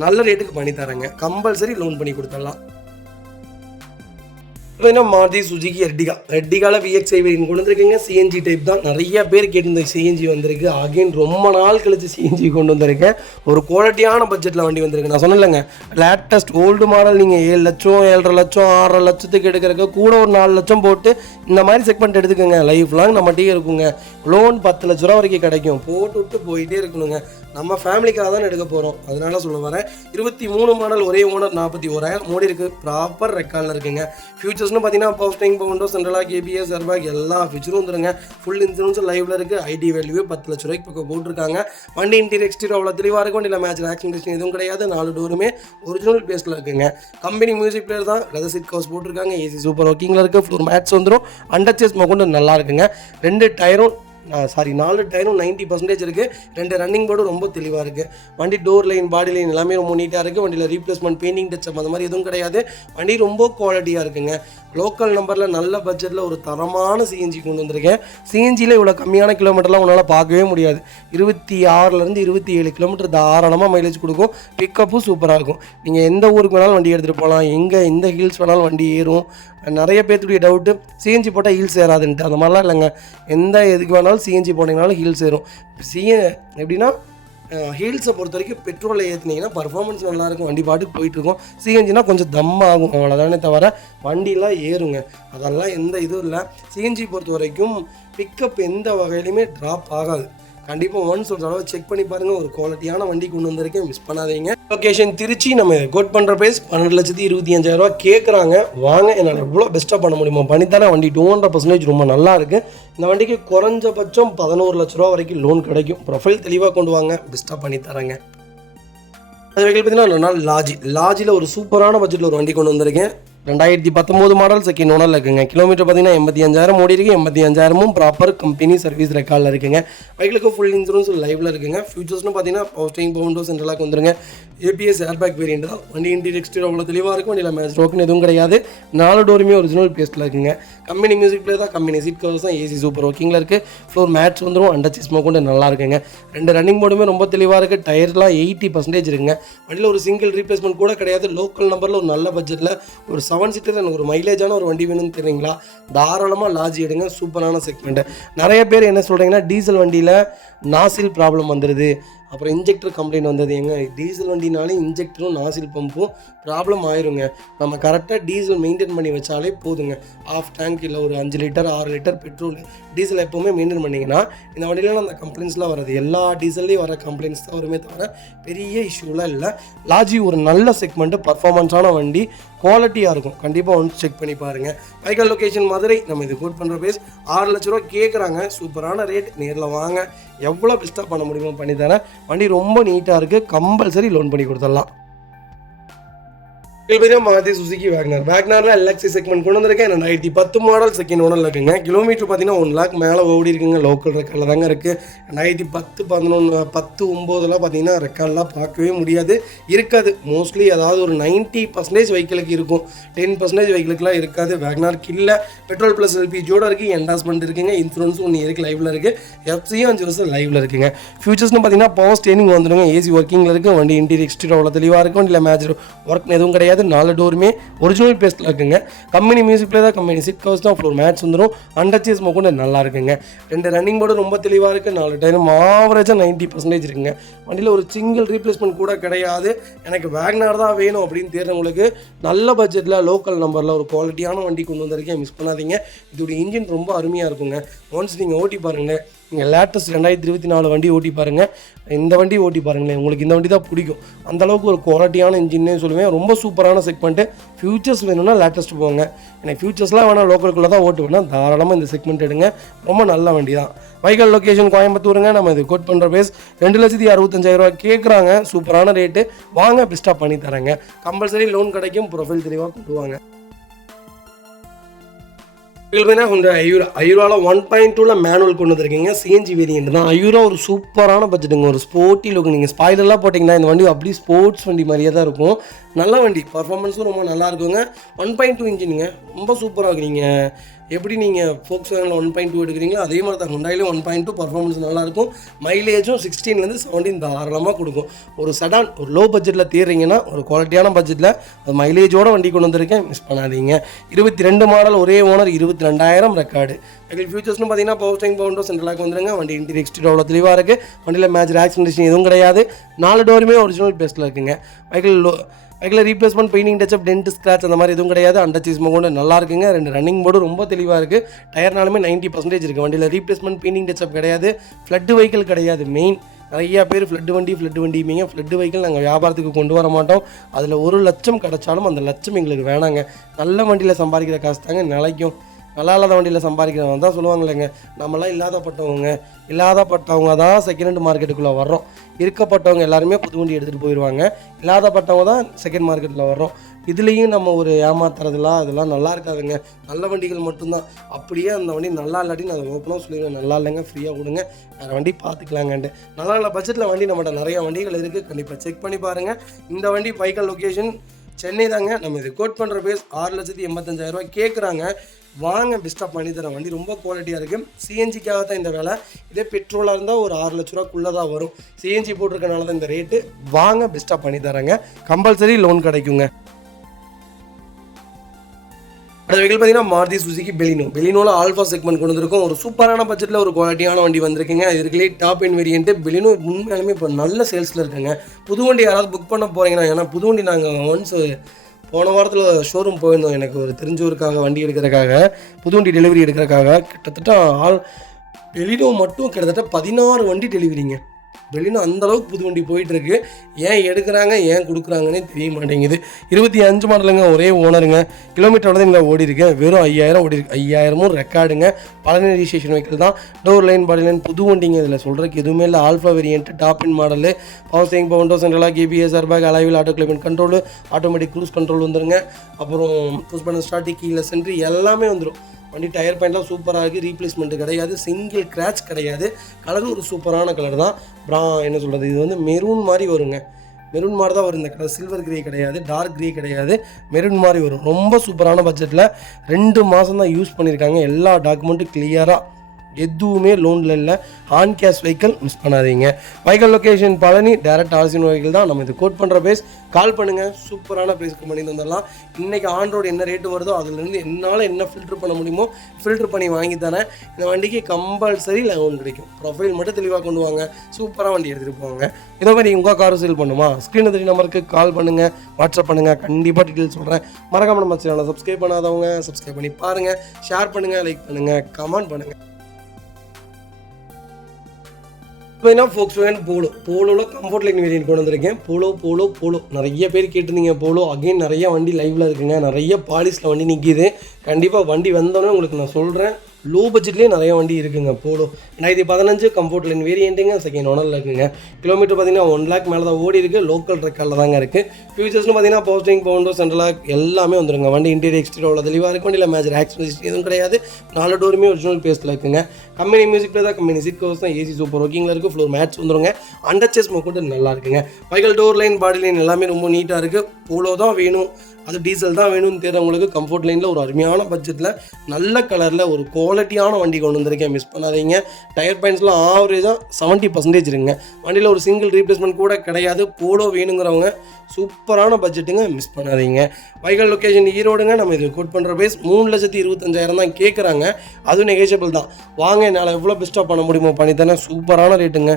நல்ல ரேட்டுக்கு பண்ணி தரேங்க. கம்பல்சரி லோன் பண்ணி கொடுத்துடலாம். இப்போ மாருதி சுஜுகி எர்டிகாவில் VXi வேரியன்ட் கொண்டு வந்திருக்கீங்க. சிஎன்ஜி டைப் தான். நிறைய பேர் கேட்டிருந்த சிஎன்ஜி வந்திருக்கு. அகைன் ரொம்ப நாள் கழிச்சு சிஎன்ஜி கொண்டு வந்திருக்கேன். ஒரு குவாலிட்டியான பட்ஜெட்டில் வண்டி வந்திருக்கு. நான் சொன்னேன்லங்க, லேட்டஸ்ட் ஓல்டு மாடல் நீங்கள் 7 லட்சம் 7.5 லட்சம் 6.5 லட்சத்துக்கு எடுக்கிறக்க கூட ஒரு 4 லட்சம் போட்டு இந்த மாதிரி செக்மெண்ட் எடுத்துக்கோங்க. லைஃப் லாங் நம்மகிட்டே இருக்குங்க. லோன் 10 லட்ச ரூபா வரைக்கும் கிடைக்கும். போட்டு விட்டு போயிட்டே இருக்கணுங்க. நம்ம ஃபேமிலிக்காக தான் எடுக்க போகிறோம், அதனால சொல்ல வரேன். 23 மாடல், ஒரே ஓனர், 41,000 மோடி இருக்குது. ப்ராப்பர் ரெக்கார்டில் இருக்குங்க. ஃபியூச்சர்ஸ்னு பார்த்தீங்கன்னா power steering, power window, central lock, ABS, airbag எல்லா ஃபியூச்சரும் வந்துருங்க. ஃபுல் இன்சூரன்ஸும் லைவில் இருக்குது. ஐடி வேல்யூவே 10 லட்ச ரூபாய்க்கு பக்கம் போட்டிருக்காங்க. வண்டி இன்டீரியர் எக்ஸ்டீரியர் அவ்வளோ தெளிவாக இருக்கும். வண்டியில் மேட்ச் ஆக்சிடென்ட் எதுவும் கிடையாது. 4 டோருமே ஒரிஜினல் பேஸில் இருக்குங்க. கம்பெனி மியூசிக் பிளேயர் தான். லெதர் சீட் கவர்ஸ் போட்டிருக்காங்க. AC சூப்பர் ஒர்க்கிங்கில் இருக்குது. ஃப்ளோர் மேட்ச் வந்துடும். அண்டர்சேஸ் கொண்டு நல்லா இருக்குங்க. 4 டயரும் 90% இருக்குது. 2 ரன்னிங் போர்டும் ரொம்ப தெளிவாக இருக்குது. வண்டி டோர் லைன், பாடி லைன் எல்லாமே ரொம்ப நீட்டாக இருக்குது. வண்டியில் ரீப்ளேஸ்மெண்ட், பெயிண்டிங் டச்சப் அந்த மாதிரி எதுவும் கிடையாது. வண்டி ரொம்ப குவாலிட்டியாக இருக்குங்க. லோக்கல் நம்பரில் நல்ல பட்ஜெட்டில் ஒரு தரமான சிஎன்ஜி கொண்டு வந்திருக்கேன். சிஎன்ஜியில் இவ்வளோ கம்மியான கிலோமீட்டர்லாம் உன்னால் பார்க்கவே முடியாது. 26லேருந்து 27 கிலோமீட்டர் தாராளமாக மைலேஜ் கொடுக்கும். பிக்கப்பும் சூப்பராக இருக்கும். நீங்கள் எந்த ஊருக்கு வேணாலும் வண்டி எடுத்துகிட்டு போகலாம். எந்த ஹில்ஸ் வேணாலும் வண்டி ஏறும். நிறைய பேர்த்துடைய டவுட்டு சிஎன்ஜி போட்டால் ஹில்ஸ் ஏறாதுன்ட்டு. அந்த மாதிரிலாம் இல்லைங்க. எந்த எதுக்கு வேணாலும் சிஎன்ஜி போனீங்கனாலும் ஹில்ஸ் ஏறும். எப்படின்னா ஹீல்ஸை பொறுத்த வரைக்கும் பெட்ரோலில் ஏற்றினீங்கன்னா பர்ஃபார்மன்ஸ் நல்லாயிருக்கும். வண்டி பாட்டுக்கு போயிட்டுருக்கும். சிஎன்ஜினா கொஞ்சம் தம்மாகும், அவ்வளோதானே தவிர வண்டிலாம் ஏறுங்க. அதெல்லாம் எந்த இதுவும் இல்லை. சிஎன்ஜி பொறுத்த வரைக்கும் பிக்கப் எந்த வகையிலுமே ட்ராப் ஆகாது. கண்டிப்பாக ஒன்ஸ் ஒரு தடவை செக் பண்ணி பாருங்கள். ஒரு குவாலிட்டியான வண்டி கொண்டு வந்திருக்கேன், மிஸ் பண்ணாதீங்க. லொக்கேஷன் திருச்சி. நம்ம கோட் பண்ணுற ப்ரைஸ் 12,25,000 கேட்குறாங்க. வாங்க, என்னால் எவ்வளோ பெஸ்ட்டாக பண்ண முடியுமோ பண்ணித்தானே. வண்டி 200% ரொம்ப நல்லா இருக்குது. இந்த வண்டிக்கு குறைஞ்சபட்சம் 11 லட்ச ரூபா வரைக்கும் லோன் கிடைக்கும். ப்ரொஃபைல் தெளிவாக கொண்டு வாங்க, பெஸ்ட்டாக பண்ணி தரேங்க. அது வெஹிக்கிள் பார்த்தீங்கன்னா லாஜியில் ஒரு சூப்பரான பட்ஜெட்டில் ஒரு வண்டி கொண்டு வந்திருக்கேன். 2019 மாடல், செகண்ட் ஓனரில் இருக்குங்க. கிலோமீட்டர் பார்த்தீங்கன்னா 85,000 ஓடி இருக்குது. 85,000 ப்ராப்பர் கம்பெனி சர்வீஸ் ரெக்கார்டில் இருக்குங்க. பைக்கிலுக்கு ஃபுல் இன்சூரன்ஸ் லைவில் இருக்குங்க. ஃபியூச்சர்ஸ்னு பார்த்தீங்கன்னா பவர் ஸ்டீரிங், பவுண்டோ, சென்ட்ரலாக வந்துருங்க. ABS, ஏர்பேக் வேரியன்ட் தான். வண்டி இன்டீரியர் எக்ஸ்டீரியர் அவ்வளோ தெளிவாக இருக்கும். வண்டியில் மேட்ச் ரோக்குன்னு எதுவும் கிடையாது. 4 டோருமே ஒரிஜினல் பேஸ்ட்டில் இருக்குங்க. கம்பெனி மியூசிக் பிளே தான். கம்பெனி சீட் கவர்ஸ் தான். AC சூப்பர் ஒர்க்கிங்கில் இருக்குது. ஃப்ளோர் மேட்ச் வந்துடும். அண்டர்சேஸ் கொண்டு நல்லா இருக்குங்க. 2 ரன்னிங் போர்டுமே ரொம்ப தெளிவாக இருக்குது. டயர்லாம் 80% இருக்குங்க. வண்டியில் ஒரு சிங்கிள் ரீப்ளேஸ்மெண்ட் கூட கிடையாது. லோக்கல் நம்பரில் ஒரு நல்ல பட்ஜெட்டில் ஒரு 7 சீட்டர் எனக்கு ஒரு மைலேஜான ஒரு வண்டி வேணும்னு தெரியுங்களா, தாராளமாக லாஜி எடுங்க. சூப்பரான செக்மெண்ட்டு. நிறைய பேர் என்ன சொல்கிறீங்கன்னா, டீசல் வண்டியில் நாசில் ப்ராப்ளம் வந்துடுது, அப்புறம் இன்ஜெக்டர் கம்ப்ளைண்ட் வந்தது. எங்க டீசல் வண்டினாலே இன்ஜெக்டரும் நாசில் பம்பும் ப்ராப்ளம் ஆயிருங்க. நம்ம கரெக்டாக டீசல் மெயின்டைன் பண்ணி வச்சாலே போதுங்க. ஆஃப் டேங்க் இல்லை ஒரு 5 லிட்டர் 6 லிட்டர் பெட்ரோல் டீசல் எப்போவுமே மெயின்டைன் பண்ணிங்கன்னா இந்த வண்டியிலாம் அந்த கம்ப்ளைண்ட்ஸ்லாம் வராது. எல்லா டீசல்லையும் வர கம்ப்ளைண்ட்ஸ் தான் வருமே தவிர பெரிய இஷ்யூலாம் இல்லை. லாஜி ஒரு நல்ல செக்மெண்ட்டு, பர்ஃபார்மன்ஸான வண்டி, குவாலிட்டியாக இருக்கும். கண்டிப்பாக ஒன்று செக் பண்ணி பாருங்கள். Vehicle location Madurai. நம்ம இது கோட் பண்ணுற ப்ரைஸ் 6 லட்ச ரூபா கேட்குறாங்க. சூப்பரான ரேட். நேரில் வாங்க, எவ்வளோ பெஸ்ட்டாக பண்ண முடியுமோ பண்ணி தரேன். வண்டி ரொம்ப நீட்டாக இருக்குது. கம்பல்சரி லோன் பண்ணி கொடுத்துடலாம். மாருதி சுசுகி வேக்னாரில் LXi செக்மெண்ட் கொண்டு வந்திருக்கேன். 2010 மாடல், செகண்ட் ஓனரில் இருக்குங்க. கிலோமீட்டர் பார்த்தீங்கன்னா 1 லேக் மேலே ஓடி இருக்குங்க. லோக்கல் ரெக்கார்டில் தாங்க இருக்குது. 2010, 11, 10, 9 பார்த்தீங்கன்னா ரெக்கார்டெலாம் பார்க்கவே முடியாது, இருக்காது. மோஸ்ட்லி அதாவது ஒரு 90% வெஹிக்கிளுக்கு இருக்கும், 10% வெஹிக்கிளுக்குலாம் இருக்காது. வேக்னாருக்கு இல்லை. பெட்ரோல் ப்ளஸ் LPGயோடு இருக்குது. என்டாஸ்மெண்ட் இருக்குங்க. இன்சூரன்ஸும் 1 இயருக்கு லைவில் இருக்குது. FCயும் 5 வருஷம் லைவில் இருக்குங்க. ஃபியூச்சர்ஸ்னு பார்த்தீங்கன்னா பவர் ஸ்டீரிங் வந்துடுங்க. AC ஒர்க்கிங்கில் இருக்குது. வண்டி இன்டீரியர் எக்ஸ்டீரியர் அவ்வளோ தெளிவாக இருக்கும். வண்டியில் மேட்ச் ஒர்க் எதுவும் கிடையாது. 4 டோருமே ஒரிஜினல் பேஸ்ட்டில் இருக்குங்க. கம்பெனி மியூசிக் பிளே தான். கம்பெனி சீட் கவர்ஸ் தான். ஃப்ளோர் மேட்ச் வந்துடும். அண்டர்சேஸ் கூட நல்லா இருக்குங்க. 2 ரன்னிங் போர்டு ரொம்ப தெளிவாக இருக்குது. 4 டயரும் ஆவரேஜாக 90% இருக்குங்க. வண்டியில் ஒரு சிங்கிள் ரீப்ளேஸ்மெண்ட் கூட கிடையாது. எனக்கு வேக்னார் தான் வேணும் அப்படின்னு தேர்றவங்களுக்கு நல்ல பட்ஜெட்டில் லோக்கல் நம்பரில் ஒரு குவாலிட்டியான வண்டி கொண்டு வந்திருக்கேன், மிஸ் பண்ணாதீங்க. இதோட இன்ஜின் ரொம்ப அருமையாக இருக்குங்க. ஒன்ஸ் நீங்கள் ஓட்டி பாருங்கள், நீங்கள் லேட்டஸ்ட் 2024 வண்டி ஓட்டி பாருங்கள், இந்த வண்டி ஓட்டி பாருங்களேன், உங்களுக்கு இந்த வண்டி தான் பிடிக்கும். அந்தளவுக்கு ஒரு குவாலிட்டியான இன்ஜின்னே சொல்லுவேன். ரொம்ப சூப்பரான செக்மெண்ட்டு. ஃபியூச்சர்ஸ் வேணும்னா லேட்டஸ்ட் போங்க. எனக்கு ஃபியூச்சர்ஸ்லாம் வேணால் லோக்கலுக்குள்ளே தான் ஓட்டுவேன்னா தாராளமாக இந்த செக்மெண்ட் எடுங்க. ரொம்ப நல்ல வண்டி தான். வைக்கல் லொக்கேஷன் கோயம்புத்தூருங்க. நம்ம இது கோட் பண்ணுற பேஸ் 2,65,000 கேட்குறாங்க. சூப்பரான ரேட்டு. வாங்க பெஸ்ட்டாக பண்ணி தரேங்க. கம்பல்சரி லோன் கிடைக்கும். ப்ரொஃபைல் தெளிவாக கொண்டு வாங்க. ஹுண்டாய் ஐயூரால 1.2ல மேனுவல் கொண்டு வந்திருக்கீங்க. சிஎன்ஜி வேரியன்ட் தான். ஐயூரா ஒரு சூப்பரான பட்ஜெட்டுங்க. ஒரு ஸ்போர்ட்டி லுக். நீங்கள் ஸ்பாய்லர்லாம் போட்டிங்கன்னா இந்த வண்டி அப்படியே ஸ்போர்ட்ஸ் வண்டி மாதிரியே தான் இருக்கும். நல்ல வண்டி. பர்ஃபார்மன்ஸும் ரொம்ப நல்லா இருக்குங்க. 1.2 இன்ஜினுங்க. ரொம்ப சூப்பராக இருக்குங்க. எப்படி நீங்கள் Volkswagen 1.2 எடுக்கிறீங்களோ அதே மாதிரி தான் ஹுண்டாயிலும் 1.2 பர்ஃபார்மன்ஸ் நல்லாயிருக்கும். மைலேஜும் 16லேருந்து 17 தாராளமாக கொடுக்கும். ஒரு செடான் ஒரு லோ பட்ஜெட்டில் தேடுறீங்கன்னா ஒரு குவாலிட்டியான பட்ஜெட்டில் அது மைலேஜோட வண்டி கொண்டு வந்திருக்கேன். மிஸ் பண்ணாதீங்க. 22 மாடல், ஒரே ஓனர், 22,000 ரெக்கார்டு. வெஹிக்கிள் ஃபியூச்சர்ஸ்னு பார்த்தீங்கன்னா power steering, power windows, central lock வந்துருங்க. வண்டி இன்டீரியர் எக்ஸ்டீரியர் அவ்வளோ தெளிவாக இருக்குது. வண்டியில் மேஜர் ஆக்சிடென்ட் எதுவும் கிடையாது. 4 டோருமே ஒரிஜினல் பேஸ்ட்டில் இருக்குங்க. Vehicle replacement, painting, touch up, dent, scratch அந்த மாதிரி எதுவும் கிடையாது. அண்டர்சீஸ்மோ கொண்டு நல்லா இருக்குங்க. 2 ரன்னிங் போர்டு ரொம்ப தெளிவாக இருக்குது. டயர்னாலுமே 90% இருக்குது. வண்டியில் ரீப்ளேஸ்மெண்ட், பெயிண்டிங், டச்சப் கிடையாது. ஃப்ளட் வெஹிக்கிள் கிடையாது. மெயின் நிறையா பேர் ஃப்ளட் வண்டிங்க. ஃப்ளட் வெஹிக்கிள் நாங்கள் வியாபாரத்துக்கு கொண்டு வர மாட்டோம். அதில் 1 லட்சம் கிடச்சாலும் அந்த லட்சம் எங்களுக்கு வேணாங்க. நல்ல வண்டியில் சம்பாதிக்கிற காசு தாங்க நிலைக்கும். நல்லா இல்லாத வண்டியில் சம்பாதிக்கிறவங்க தான் சொல்லுவாங்க இல்லைங்க, நம்மளாம் இல்லாதப்பட்டவங்க தான் செகண்ட் ஹேண்ட் மார்க்கெட்டுக்குள்ளே வர்றோம். இருக்கப்பட்டவங்க எல்லாருமே புது வண்டி எடுத்துகிட்டு போயிடுவாங்க. இல்லாதப்பட்டவங்க தான் செகண்ட் மார்க்கெட்டில் வர்றோம். இதுலேயும் நம்ம ஒரு ஏமாத்துறதுலாம் அதெல்லாம் நல்லா இருக்காதுங்க. நல்ல வண்டிகள் மட்டும்தான். அப்படியே அந்த வண்டி நல்லா இல்லாட்டி நான் அதை ஓப்பனாக சொல்லிடுவேன், நல்லா இல்லைங்க, ஃப்ரீயாக கொடுங்க, வேறு வண்டி பார்த்துக்கலாங்கன்ட்டு. நல்ல பட்ஜெட்டில் வண்டி நம்மகிட்ட நிறையா வண்டிகள் இருக்குது. கண்டிப்பாக செக் பண்ணி பாருங்கள். இந்த வண்டி வைக்கல் லொக்கேஷன் சென்னை தாங்க. நம்ம இது கோட் பண்ணுற பேஸ் 6,85,000 கேட்குறாங்க. வாங்க பெஸ்ட்டாக பண்ணி தரேன். வண்டி ரொம்ப குவாலிட்டியாக இருக்குது. சிஎன்ஜிக்காக தான் இந்த வேலை. இதே பெட்ரோலாக இருந்தால் ஒரு 6 லட்ச ரூபாக்குள்ளே தான் வரும். சிஎன்ஜி போட்டிருக்கனால தான் இந்த ரேட்டு. வாங்க பெஸ்ட்டாக பண்ணி தரேங்க. கம்பல்சரி லோன் கிடைக்குங்க. அடுத்த வெஹிக்கிள் பார்த்தீங்கன்னா மாருதி சுசுகி பெலினோவில் ஆல்ஃபா செக்மெண்ட் கொண்டு வந்திருக்கும். ஒரு சூப்பரான பட்ஜெட்டில் ஒரு குவாலிட்டியான வண்டி வந்திருக்குங்க. இதுக்குள்ளே டாப் எண்ட் வேரியன்ட்டு. பெலினோ உண்மையாலுமே இப்போ நல்ல சேல்ஸில் இருக்குங்க. புது வண்டி யாராவது புக் பண்ண போகிறீங்கன்னா, ஏன்னா புது வண்டி நாங்கள் ஒன்ஸ் போன வாரத்தில் ஷோரூம் போயிருந்தோம். எனக்கு ஒரு தெரிஞ்சவருக்காக வண்டி எடுக்கிறதுக்காக, புது வண்டி டெலிவரி எடுக்கிறதுக்காக. கிட்டத்தட்ட பெலினோ மட்டும் கிட்டத்தட்ட 16 வண்டி டெலிவரிங்க. வெளியில் அந்தளவுக்கு புது வண்டி போயிட்டுருக்கு. ஏன் எடுக்கிறாங்க, ஏன் கொடுக்குறாங்கன்னே தெரிய மாட்டேங்குது. 25 மாடலுங்க, ஒரே ஓனருங்க. கிலோமீட்டரோட தான் இங்கே ஓடி இருக்கேன். வெறும் 5,000 ஓடி இருக்கு. 5,000 ரெக்கார்டுங்க. பழனி ரிஜிஸ்ட்ரேஷன் வெஹிக்கிள் தான். டோர் லைன், பாடி லைன், புது வண்டிங்க. இதில் சொல்கிறதுக்கு எதுவுமே இல்லை. Alpha variant, top end model, power steering, power windows, central lock, ABS, airbag, alloy wheel, auto climate control, automatic cruise control வந்துருங்க. அப்புறம் புஷ் பண்ண ஸ்டார்டிங், கீழே சென்ட்ரி எல்லாமே வந்துடும். வண்டி டயர் பாயிண்ட்லாம் சூப்பராக இருக்குது. ரீப்ளேஸ்மெண்ட்டு கிடையாது. சிங்கிள் கிராச் கிடையாது. கலரும் ஒரு சூப்பரான கலர் தான். என்ன சொல்கிறது, இது வந்து மெரூன் மாதிரி வருங்க. மெரூன் மாதிரி தான் வரும் இந்த கலர். சில்வர் கிரே கிடையாது, டார்க் கிரே கிடையாது, மெரூன் மாதிரி வரும். ரொம்ப சூப்பரான பட்ஜெட்டில் 2 மாதம் தான் யூஸ் பண்ணியிருக்காங்க. எல்லா டாக்குமெண்ட்டும் கிளியராக, எதுவுமே லோனில் இல்லை. ஆன் கேஷ் வெஹிக்கிள், மிஸ் பண்ணாதீங்க. வைக்கல் லொக்கேஷன் பழனி, டேரக்ட் ஆர்சின் வெஹிக்கிள் தான். நம்ம இது கோட் பண்ணுற பேஸ். கால் பண்ணுங்கள், சூப்பரான ப்ரைஸ்க்கு பண்ணி தந்துடலாம். இன்றைக்கி ஆன் ரோடு என்ன ரேட்டு வருதோ அதுலேருந்து என்னால் என்ன ஃபில்ட்ரு பண்ண முடியுமோ ஃபில்ட்ரு பண்ணி வாங்கி தரேன். இந்த வண்டிக்கு கம்பல்சரி லோன் கிடைக்கும். ப்ரொஃபைல் மட்டும் தெளிவாக கொண்டு வாங்க, சூப்பராக வண்டி எடுத்துகிட்டு போவாங்க. இதே மாதிரி உங்கள் காரும் சேல் பண்ணுமா, ஸ்க்ரீன் 3 நம்பருக்கு கால் பண்ணுங்கள், வாட்ஸ்அப் பண்ணுங்கள். கண்டிப்பாக டீட்டெயில் சொல்கிறேன். மறக்காம நம்ம சேனலை சப்ஸ்கிரைப் பண்ணாதவங்க சப்ஸ்கிரைப் பண்ணி பாருங்கள். ஷேர் பண்ணுங்கள், லைக் பண்ணுங்கள், கமெண்ட் பண்ணுங்கள். இப்போ Volkswagen போலோவில் கம்ஃபர்ட் லைன் வேரியன்ட் கொண்டு வந்திருக்கேன். போலோ நிறைய பேர் கேட்டிருந்தீங்க. போலோ அகைன் நிறைய வண்டி லைவில் இருக்குங்க. நிறைய பாலிஸில் வண்டி நிற்கிது. கண்டிப்பாக வண்டி வந்தோடனே உங்களுக்கு நான் சொல்கிறேன். லோ பட்ஜெட்லேயே நிறைய வண்டி இருக்குங்க. போலோ 2015 கம்ஃபர்ட் லைன் வேரியண்ட்டுங்க. செகண்ட் ஓனரில் இருக்குங்க. கிலோமீட்டர் பார்த்தீங்கன்னா 1 லேக் மேலே தான் ஓடி இருக்குது. லோக்கல் ரெக்கார்டில் தாங்க இருக்குது. ஃபியூச்சர்ஸ்னு பார்த்தீங்கன்னா power steering, power windows, central lock எல்லாமே வந்துருங்க. வண்டி இன்டீரியர் எக்ஸ்டீரியர் அவ்வளோ தெளிவாக இருக்கும். வண்டியில் மேஜர் ஆக்சிடென்ட் எதுவும் கிடையாது. 4 டோருமே ஒரிஜினல் பேஸில் இருக்குங்க. கம்பெனி மியூசிக் பிளே தான். கம்பெனி சீட் கவர்ஸ் தான். ஏசி சூப்பர் ஒர்க்கிங்கில் இருக்குது. ஃப்ளோர் மேட்ச் வந்துருங்க. அண்டர்சேஸ் மட்டும் நல்லா இருக்குங்க. வைக்கல் டோர் லைன், பாடி லைன் எல்லாமே ரொம்ப நீட்டாக இருக்குது. போலோ தான் வேணும், அது டீசல் தான் வேணும்னு தேடுறவங்களுக்கு கம்ஃபர்ட் லைனில் ஒரு அருமையான பட்ஜெட்டில் நல்ல கலரில் ஒரு குவாலிட்டியான வண்டி கொண்டு வந்திருக்கேன். மிஸ் பண்ணாதீங்க. டயர் பாயிண்ட்ஸ்லாம் ஆவரேஜாக 70% இருக்குங்க. வண்டியில் ஒரு சிங்கிள் ரீப்ளேஸ்மெண்ட் கூட கிடையாது. போலோ வேணுங்கிறவங்க சூப்பரான பட்ஜெட்டுங்க, மிஸ் பண்ணாதீங்க. Vehicle location ஈரோடுங்க. நம்ம இது கோட் பண்ணுற பேஸ் 3,25,000 தான் கேட்குறாங்க. அதுவும் நெகோஷியபிள் தான். வாங்க என்னால் எவ்வளோ பெஸ்ட்டாக பண்ண முடியுமோ பண்ணித்தரேன். சூப்பரான ரேட்டுங்க.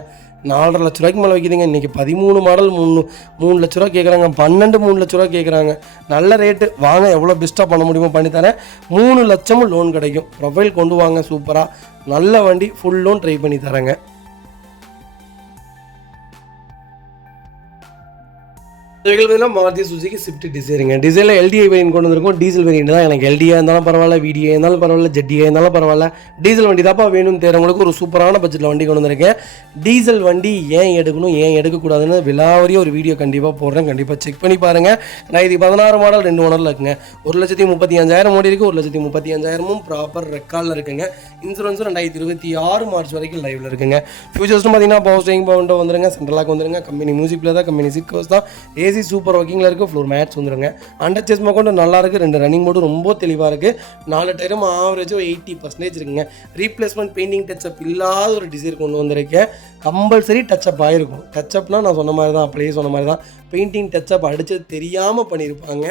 4.5 லட்ச ரூபாய்க்கு மேலே வைக்கிதுங்க. இன்றைக்கி 13 மாடல் 3 லட்ச ரூபா கேட்குறாங்க, 3 லட்ச ரூபா கேட்குறாங்க. நல்ல ரேட்டு, வாங்க எவ்வளோ பெஸ்ட்டாக பண்ண முடியுமோ பண்ணித்தரேன். 3 லட்சமும் லோன் கிடைக்கும். ப்ரொஃபைல் கொண்டு வாங்க, சூப்பராக நல்ல வண்டி, ஃபுல் லோன் ட்ரை பண்ணி தரேங்க. மாருதி சுசுகி ஸ்விஃப்ட் டிசைருங்க. டிசைனில் எல்டிஐ வேரியன்ட் கொண்டு வந்திருக்கும். டீசல் வேரியன்ட் தான். எனக்கு எல்டிஏ இருந்தாலும் பரவாயில்ல, விடிஏ இருந்தாலும் பரவாயில்ல, ஜெட்டிஏ இருந்தாலும் பரவாயில்ல, டீசல் வண்டி தாப்பா வேணும்னு தேர்றவங்களுக்கு ஒரு சூப்பரான பட்ஜெட்டில் வண்டி கொண்டு வந்திருக்கேன். டீசல் வண்டி ஏன் எடுக்கணும், ஏன் எடுக்கக்கூடாதுன்னு விலாவரிய ஒரு வீடியோ கண்டிப்பாக போடுறேன். கண்டிப்பாக செக் பண்ணி பாருங்கள். நான் இது 16 மாடல் 2 ஓனரில் இருக்குங்க. 1,35,000 ஓடி இருக்குது. 1,35,000 ப்ராப்பர் ரெக்கார்டில் இருக்குங்க. இன்சூரன்ஸும் 2026 மார்ச் வரைக்கும் லைவில் இருக்குங்க. ஃபியூச்சர்ஸ்னு பார்த்தீங்கன்னா பவர் ஸ்டேரிங் பவுண்டோ வந்துருங்க, சென்ட்ரலாக வந்துருங்க, கம்பெனி மியூசிக்கில் தான், கம்பெனி சீட் கவர்ஸ் தான், ஏசி சூப்பர் ஒர்க்கிங்கில் இருக்குது, ஃப்ளோர் மேட்ஸ் வந்துருங்க. அண்டர் செஸ் மொக்கொண்டு நல்லா இருக்குது. 2 ரன்னிங் போர்டு ரொம்ப தெளிவாக இருக்குது. 4 டயரும் ஆவரேஜாக 80% இருக்குங்க. ரீப்ளேஸ்மெண்ட் பெயிண்டிங் டச்சப் இல்லாத ஒரு டிசைர் கொண்டு வந்திருக்கேன். கம்பல்சரி டச்சப் ஆகிருக்கும். டச்சப்னால் நான் சொன்ன மாதிரி தான், அப்படியே சொன்ன மாதிரி தான். பெயிண்டிங் டச்சப் அடித்தது தெரியாமல் பண்ணியிருப்பாங்க.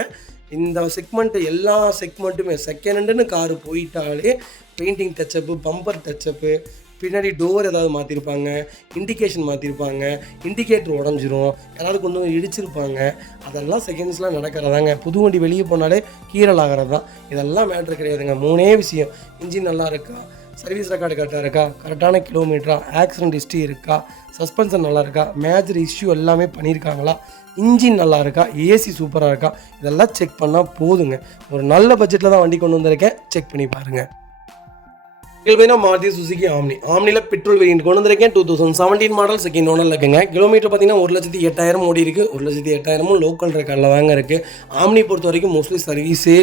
இந்த செக்மெண்ட்டு எல்லா செக்மெண்ட்டுமே செகண்ட் ஹேண்டுன்னு காரு போயிட்டாலே பெயிண்டிங் டச்சப்பு, பம்பர் டச்சப்பு, பின்னாடி டோர் ஏதாவது மாற்றிருப்பாங்க, இண்டிகேஷன் மாற்றிருப்பாங்க, இண்டிகேட்டர் உடஞ்சிரும், யாராவது கொண்டு வந்து இடிச்சிருப்பாங்க. அதெல்லாம் செகண்ட்ஸ்லாம் நடக்கிறதாங்க. புது வண்டி வெளியே போனாலே கீரல் ஆகிறது தான். இதெல்லாம் மேட்ரு கிடையாதுங்க. 3 விஷயம்: இன்ஜின் நல்லா இருக்கா, சர்வீஸ் ரெக்கார்டு கரெக்டாக இருக்கா, கரெக்டான கிலோமீட்டரா, ஆக்சிடென்ட் ஹிஸ்ட்ரி இருக்கா, சஸ்பென்ஷன் நல்லா இருக்கா, மேஜர் இஷ்யூ எல்லாமே பண்ணியிருக்காங்களா, இன்ஜின் நல்லா இருக்கா, ஏசி சூப்பராக இருக்கா, இதெல்லாம் செக் பண்ணால் போதுங்க. ஒரு நல்ல பட்ஜெட்டில் தான் வண்டி கொண்டு வந்திருக்கேன். செக் பண்ணி பாருங்கள். மாருதி சுசுகி ஆம்னியில் பெட்ரோல் வேரியன்ட் கொண்டு வந்திருக்கேன். 2017 மாடல் செகண்ட் ஓனரில் இருக்குங்க. கிலோமீட்டர் பார்த்தீங்கன்னா 1,08,000 ஓடி இருக்குது. 1,08,000 லோக்கல் ரெக்கார்டில் தாங்க இருக்குது. ஆம்னி பொறுத்த வரைக்கும் மோஸ்ட்லி சர்வீஸு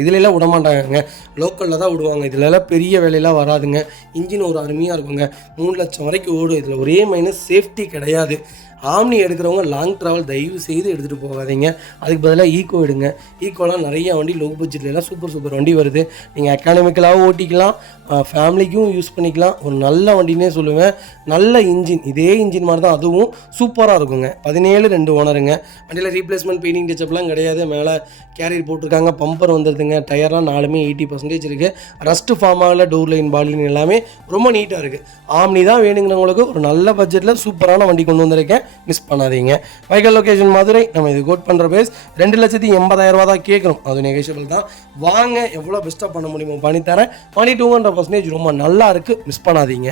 இதிலெல்லாம் விட மாட்டாங்க, லோக்கலில் தான் விடுவாங்க. இதிலெல்லாம் பெரிய வேலையெல்லாம் வராதுங்க. இன்ஜின் ஒரு அருமையாக இருக்குங்க. 3 லட்சம் வரைக்கும் ஓடும். இதில் ஒரே மைனஸ் சேஃப்டி கிடையாது. ஆம்னி எடுக்கிறவங்க லாங் ட்ராவல் தயவு செய்து எடுத்துகிட்டு போகாதீங்க. அதுக்கு பதிலாக ஈக்கோ எடுங்க. ஈக்கோலாம் நிறைய வண்டி லோ பட்ஜெட்லாம் சூப்பர் வண்டி வருது. நீங்கள் எக்கானமிக்கலாகவும் ஓட்டிக்கலாம், ஃபேமிலிக்கும் யூஸ் பண்ணிக்கலாம். ஒரு நல்ல வண்டினே சொல்லுவேன். நல்ல இன்ஜின், இதே இன்ஜின் மாதிரி தான் அதுவும் சூப்பராக இருக்குங்க. 17 ஓனருங்க. வண்டியில் ரீப்ளேஸ்மெண்ட் பெயிண்டிங் டச்சப்லாம் கிடையாது. மேலே கேரியர் போட்டிருக்காங்க, பம்பர் வந்துடுதுங்க. டயர்லாம் 4மே 80% இருக்குது. ரஸ்ட்டு ஃபார்ம் ஆகல, டோர் லைன் பாலின் எல்லாமே ரொம்ப நீட்டாக இருக்குது. ஆம்னி தான் வேணுங்கிறவங்களுக்கு ஒரு நல்ல பட்ஜெட்டில் சூப்பரான வண்டி கொண்டு வந்திருக்கேன். மிஸ் பண்ணாதீங்க. வைக்கல் லொகேஷன் மதுரை. நம்ம இது கோட் பண்ணுற பேஸ் 2,80,000 தான் கேட்குறோம். அது நெகோஷியபிள் தான். வாங்க, எவ்வளோ பெஸ்ட்டாக பண்ண முடியுமோ பண்ணித்தரேன். 22% ரொம்ப நல்லா இருக்குது. மிஸ் பண்ணாதீங்க.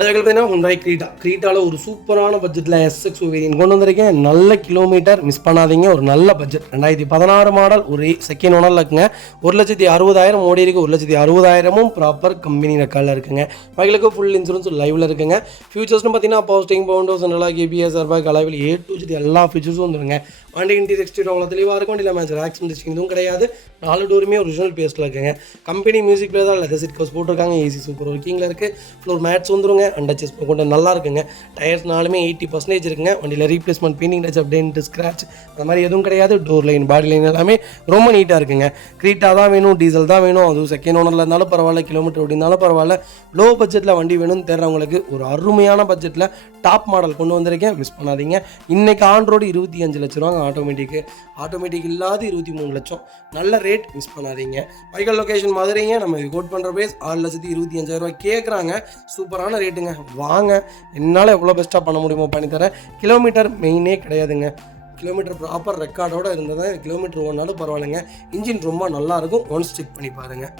அதுக்கு பார்த்தீங்கன்னா ஹுண்டாய் கிரீட்டாவில் ஒரு சூப்பரான பட்ஜெட்டில் SX வேரியன்ட் கொண்டு வந்திருக்கேன். நல்ல கிலோமீட்டர், மிஸ் பண்ணாதீங்க. ஒரு நல்ல பட்ஜெட். 2016 மாடல், ஒரு செகண்ட் ஓனரில் இருக்குங்க. 1,60,000 ஓடி இருக்குது. 1,60,000 ப்ராப்பர் கம்பெனி ரெக்கார்டில் இருக்குங்க. பைகளுக்கு ஃபுல் இன்சூரன்ஸ் லைவில் இருக்குங்க. ஃபியூச்சர்ஸ்னு பார்த்தீங்கன்னா பவர் ஸ்டேரிங், பவுண்டோஸ், நல்லா கேபிஎஸ், airbag, alloy wheel A to Z எல்லா ஃபீச்சர்ஸும் வந்துருங்க. வண்டி இன்டீரியர் எக்ஸ்டீரியர் அவ்வளோ தெளிவாக இருக்கும். வண்டியில் மேஜர் ஆக்சிடென்ட் எதுவும் கிடையாது. 4 டோருமே ஒரிஜினல் பேஸ்ட்டில் இருக்குங்க. கம்பெனி மியூசிக் பிளேயர் தான், லெதர் சீட் கவர்ஸ் போட்டிருக்காங்க. ஏசி சூப்பர் ஒர்க்கிங்கில் இருக்குது. ஃப்ளோர் மேட்ஸ் வந்துருங்க. அண்டர் செஸ் கொண்டு நல்லா இருக்குங்க. டயர்ஸ் 4மே 80% இருக்குங்க. வண்டியில் replacement painting touch update scratch அந்த மாதிரி எதுவும் கிடையாது. டோர் லைன், பாடி லைன் எல்லாமே ரொம்ப நீட்டாக இருக்குங்க. கிரீட்டா தான் வேணும், டீசல் தான் வேணும், அதுவும் செகண்ட் ஓனரில் இருந்தாலும் பரவாயில்ல, கிலோமீட்டர் ஓடினாலும் பரவாயில்ல, லோ பட்ஜெட்டில் வண்டி வேணும்னு தேடுறவங்களுக்கு ஒரு அருமையான பட்ஜெட்டில் டாப் மாடல் கொண்டு வந்திருக்கேன். மிஸ் பண்ணாதீங்க. இன்றைக்கி ஆன் ரோடு 25 லட்ச ரூபாங்க. ஆட்டோமேட்டிக் இல்லாத 23 லட்சம். நல்ல ரேட், மிஸ் பண்ணாதீங்க. வைக்கல் லொகேஷன் மதுரைங்க. நம்ம இது கோட் பண்ணுற பேஸ் 6,25,000 கேட்குறாங்க. சூப்பரான ரேட்டுங்க. வாங்க, என்னால் எவ்வளோ பெஸ்ட்டாக பண்ண முடியுமோ பண்ணித்தரேன். கிலோமீட்டர் மெயினே கிடையாதுங்க. கிலோமீட்டர் ப்ராப்பர் ரெக்கார்டோடு இருந்தால் தான் கிலோமீட்டர் ஓடினாலும் பரவாயில்லைங்க. இன்ஜின் ரொம்ப நல்லாயிருக்கும். ஒன்ஸ் செக் பண்ணி பாருங்கள்.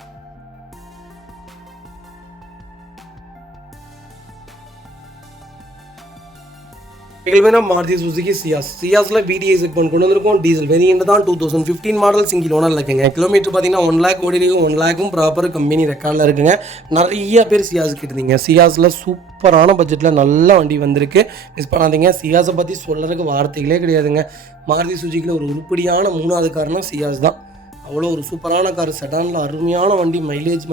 மாருதி சுசுகி சியாஸில் VDI செக்மெண்ட் கொண்டு வந்திருக்கோம். டீசல் வேரியன்ட் தான். 2015 மாடல் சிங்கிள் ஓனர் இருக்குங்க. கிலோமீட்டர் பார்த்தீங்கன்னா 1 lakh ஓடி இருக்கும். 1 lakhம் ப்ராப்பர் கம்பெனி ரெக்கார்டில் இருக்குங்க. நிறைய பேர் சியாஸ் கேட்டிருந்தீங்க. சியாஸில் சூப்பரான பட்ஜெட்டில் நல்ல வண்டி வந்திருக்கு. மிஸ் பண்ணாதீங்க. சியாஸை பற்றி சொல்கிறதுக்கு வார்த்தைகளே கிடையாதுங்க. மாருதி சுசுகியில் ஒரு உருப்படியான 3வது காரணம் சியாஸ் தான். அவ்வளோ ஒரு சூப்பரான கார். செடானில் அருமையான வண்டி. மைலேஜ்,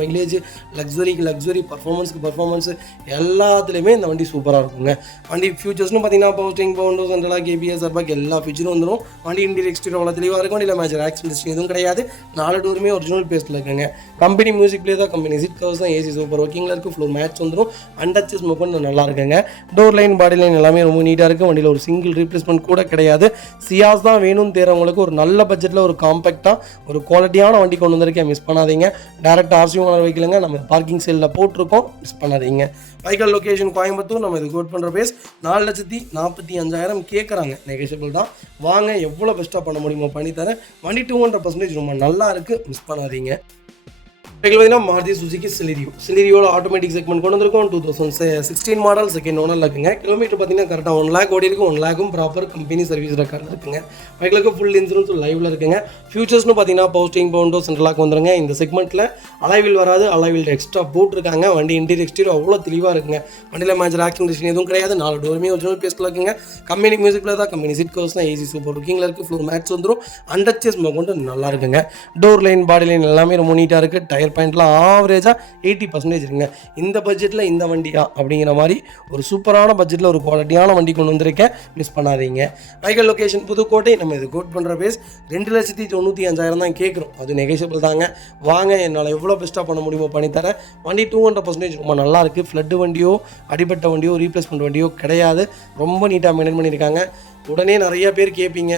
லக்ஸுரி, பர்ஃபார்மன்ஸு எல்லாத்துலேயுமே இந்த வண்டி சூப்பராக இருக்குங்க. வண்டி ஃபியூச்சர்ஸ்னு பார்த்தீங்கன்னா பவர் ஸ்டேரிங், பவுண்டோஸ், சென்ட்ரலாக கேபிஎஸ், ஏர்பேக் எல்லா ஃபீச்சரும் வந்துடும். வண்டி இன்டீரியர் எக்ஸ்டீரியர் அவ்வளோ தெளிவாக இருக்கும். வண்டியில் மேஜர் ஆக்சிடென்ட் எதுவும் கிடையாது. 4 டோருமே ஒரிஜினல் பேஸ்ட்டில் இருக்குங்க. கம்பெனி மியூசிக் பிளே தான், கம்பெனி சீட் கவர்ஸ் தான், ஏசி சூப்பர் ஒர்க்கிங்கில் இருக்குது. ஃப்ளோர் மேட்ச் வந்துடும். அண்டர் செஸ் மொக்கொண்டு நல்லா இருக்குங்க. டோர் லைன், பாடி லைன் எல்லாமே ரொம்ப நீட்டாக இருக்குது. வண்டியில் ஒரு சிங்கிள் ரீப்ளேஸ்மெண்ட் கூட கிடையாது. சியாஸ் தான் வேணும்னு தேர்றவங்களுக்கு ஒரு நல்ல பட்ஜெட்டில் ஒரு காம்பேக்டாக ஒரு குவாலிட்டியான வண்டி கொண்டு வந்திருக்கேன், மிஸ் பண்ணாதீங்க. டேரக்ட் ஆர்சி ஓனர் வைக்கலங்க, நம்ம பார்க்கிங் சேலில் போட்டிருக்கோம், மிஸ் பண்ணாதீங்க. Vehicle location Coimbatore. நம்ம இது கோட் பண்ணுற பேஸ் 4,45,000 கேட்குறாங்க, நெகோஷியபிள் தான். வாங்க, எவ்வளோ பெஸ்ட்டாக பண்ண முடியுமோ பண்ணித்தரேன். வண்டி 200% ரொம்ப நல்லா இருக்குது, மிஸ் பண்ணாதீங்க. பார்த்தீங்கன்னா மாருதி சுசுகி சிலிரியோட ஆட்டோமேட்டிக் செக்மெண்ட் கொண்டு வந்திருக்கோம். 2016 மாடல், செகண்ட் ஓனரில் இருக்குங்க. கிலோமீட்டர் பார்த்தீங்கன்னா கரெக்டாக 1 lakh ஓடி இருக்குது. 1 lakhம் ப்ராப்பர் கம்பெனி சர்வீஸ் ரெக்கார்டில் இருக்குங்க. பைக்கிலுக்கு ஃபுல் இன்சூரன்ஸ் லைவில் இருக்குங்க. ஃபியூச்சர்ஸ்னு பார்த்தீங்கன்னா பவுஸ்டிங் பவுண்டோ சென்ட்ரலாக் வந்துருங்க. இந்த செக்மெண்ட்டில் அலைவில் வராது, அலைவில் எக்ஸ்ட்ரா போட்டிருக்காங்க. வண்டி இன்டீரியர் எக்ஸ்டீரியர் அவ்வளோ தெளிவாக இருக்குங்க. வண்டியில் மேஜர் ஆக்சிடென்ட் எதுவும் கிடையாது. 4 டோருமே ஒரிஜினல் பேஸ்ட்டில் இருக்குங்க. கம்பெனி மியூசிக்கில் தான், கம்பெனி சீட் கவர்ஸ் தான், ஏசி சூப்பர் ஒர்க்கிங்கில் இருக்குது. ஃப்ளோர் மேட்ச் வந்துடும். அண்டர்ச்சேஸ் கொண்டு நல்லா இருக்குங்க. டோர் லைன், பாடி லைன் எல்லாமே ரொம்ப நீட்டாக இருக்குது. டயர் பாயிண்ட்லாம் ஆவரேஜாக 80% இருக்குங்க. இந்த பட்ஜெட்டில் இந்த வண்டியா அப்படிங்கிற மாதிரி ஒரு சூப்பரான பட்ஜெட்டில் ஒரு குவாலிட்டியான வண்டி கொண்டு வந்திருக்கேன், மிஸ் பண்ணாதீங்க. Vehicle location Pudukkottai. நம்ம இது கோட் பண்ணுற பேஸ் 2,95,000 தான் கேட்குறோம். அது நெகோஷியபிள் தாங்க. வாங்க, என்னால் எவ்வளோ பெஸ்ட்டாக பண்ண முடியுமோ பண்ணித்தரேன். வண்டி 200% ரொம்ப நல்லா இருக்குது. ஃப்ளட்டு வண்டியோ அடிபட்ட வண்டியோ ரீப்ளேஸ்மெண்ட் வண்டியோ கிடையாது. ரொம்ப நீட்டாக மெயின்டைன் பண்ணியிருக்காங்க. உடனே நிறைய பேர் கேட்பீங்க,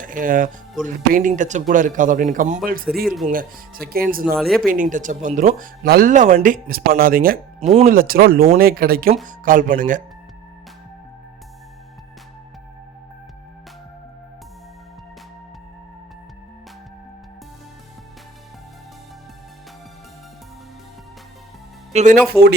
ஒரு பெயிண்டிங் டச்சப் கூட இருக்காது அப்படின்னு. கம்பல்சரி இருக்குங்க. செகண்ட்ஸ்னாலே பெயிண்டிங் டச்சப் வந்துடும். நல்ல வண்டி, மிஸ் பண்ணாதீங்க. 3 லட்ச ரூபா லோனே கிடைக்கும். கால் பண்ணுங்கள். ஃபோர்ட்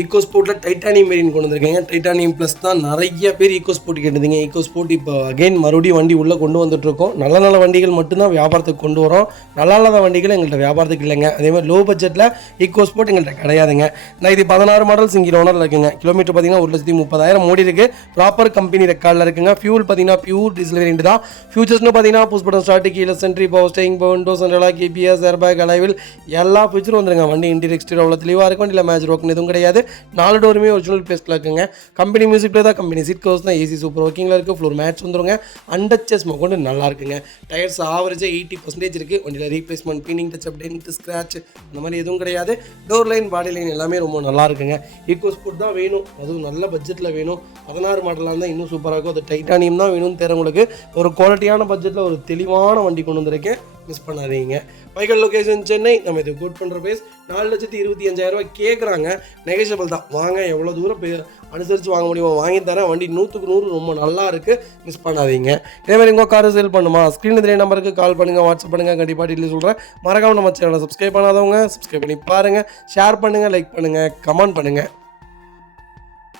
ஈகோஸ்போர்ட்டில் டைட்டானியம் வேரியன்ட் கொண்டு வந்திருக்கீங்க. டைட்டானியம் ப்ளஸ் தான் நிறைய பேர் ஈகோஸ்போர்ட் கேட்டிருந்தீங்க. ஈகோஸ்போர்ட் இப்போ அகைன் மறுபடியும் வண்டி உள்ளே கொண்டு வந்துட்டுருக்கோம். நல்ல நல்ல வண்டிகள் மட்டும்தான் வியாபாரத்துக்கு கொண்டு வரோம். நல்லா இல்லாத வண்டிகள் எங்கள்கிட்ட வியாபாரத்துக்கு இல்லைங்க. அதேமாதிரி லோ பட்ஜெட்டில் ஈகோஸ்போர்ட் எங்கள்கிட்ட கிடையாதுங்க. நான் இது 16 மாடல் சிங்கிள் ஓனரில் இருக்குங்க. கிலோமீட்டர் பார்த்தீங்கன்னா 1,30,000 ஓடி இருக்குது. ப்ராப்பர் கம்பெனி ரெக்கார்டில் இருக்குங்க. ஃபியூல் பார்த்தீங்கன்னா பியூர் டீசல் வேரியன்ட் தான். ஃபியூச்சர்ஸ்னு பார்த்தீங்கன்னா புஷ் பட்டன் ஸ்டார்ட், கீழே சென்ட்ரி, பவர் ஸ்டேரிங், விண்டோ சென்ட்ரலாக், கேபிஎஸ், ஏர்பேக், அலைவில் எல்லா ஃபியூச்சரும் வந்துருங்க. வண்டி இன்டீரியர் எக்ஸ்டீரியர் அவ்வளோ தெளிவாக இருக்கும். இல்லை மேஜர் ஒர்க் எதுவும் கிடையாது. 4 டோருமே ஒரிஜினல் பேஸ்ட்டில் இருக்குங்க. கம்பெனி மியூசிக்கில் தான், கம்பெனி சீட் கவர்ஸ் தான், ஏசி சூப்பர் ஒர்க்கிங்கில் இருக்குது. ஃப்ளோர் மேட்ச் வந்துருங்க. அண்டர்ச்சேஸ் கொண்டு நல்லா இருக்குங்க. டயர்ஸ் ஆவரேஜாக 80% இருக்குது. வண்டியில் ரீப்ளேஸ்மெண்ட், பீனிங் டச்சப், டென்ட், ஸ்க்ராட்ச் அந்த மாதிரி எதுவும் கிடையாது. டோர் லைன், பாடி லைன் எல்லாமே ரொம்ப நல்லா இருக்குங்க. ஈகோஸ்போர்ட் தான் வேணும், அதுவும் நல்ல பட்ஜெட்டில் வேணும். 16 மாடலாக இருந்தால் இன்னும் சூப்பராக இருக்கும். அது டைட்டானியம் தான் வேணும்னு தெரிஞ்சவங்களுக்கு ஒரு குவாலிட்டியான பட்ஜெட்டில் ஒரு தெளிவான வண்டி கொண்டு வந்திருக்கேன், மிஸ் பண்ணாதீங்க. Vehicle location Chennai. நம்ம இது கோட் பண்ணுற பேஸ் 4,25,000 கேட்குறாங்க, நெகோஷியபிள் தான். வாங்க, எவ்வளோ தூரம் அனுசரித்து வாங்க முடியுமோ வாங்கி தரேன். வண்டி 100க்கு 100 ரொம்ப நல்லா இருக்குது, மிஸ் பண்ணாதீங்க. இதேமாதிரி உங்கள் காரை சேல் பண்ணுமா, ஸ்க்ரீனில் தெரிய நம்பருக்கு கால் பண்ணுங்கள், வாட்ஸ்அப் பண்ணுங்கள். கண்டிப்பாக டீட்டெயில் சொல்கிறேன். மறக்காம நம்ம சேனலை சப்ஸ்கிரைப் பண்ணாதவங்க சப்ஸ்கிரைப் பண்ணி பாருங்கள். ஷேர் பண்ணுங்கள், லைக் பண்ணுங்கள், கமெண்ட் பண்ணுங்கள்.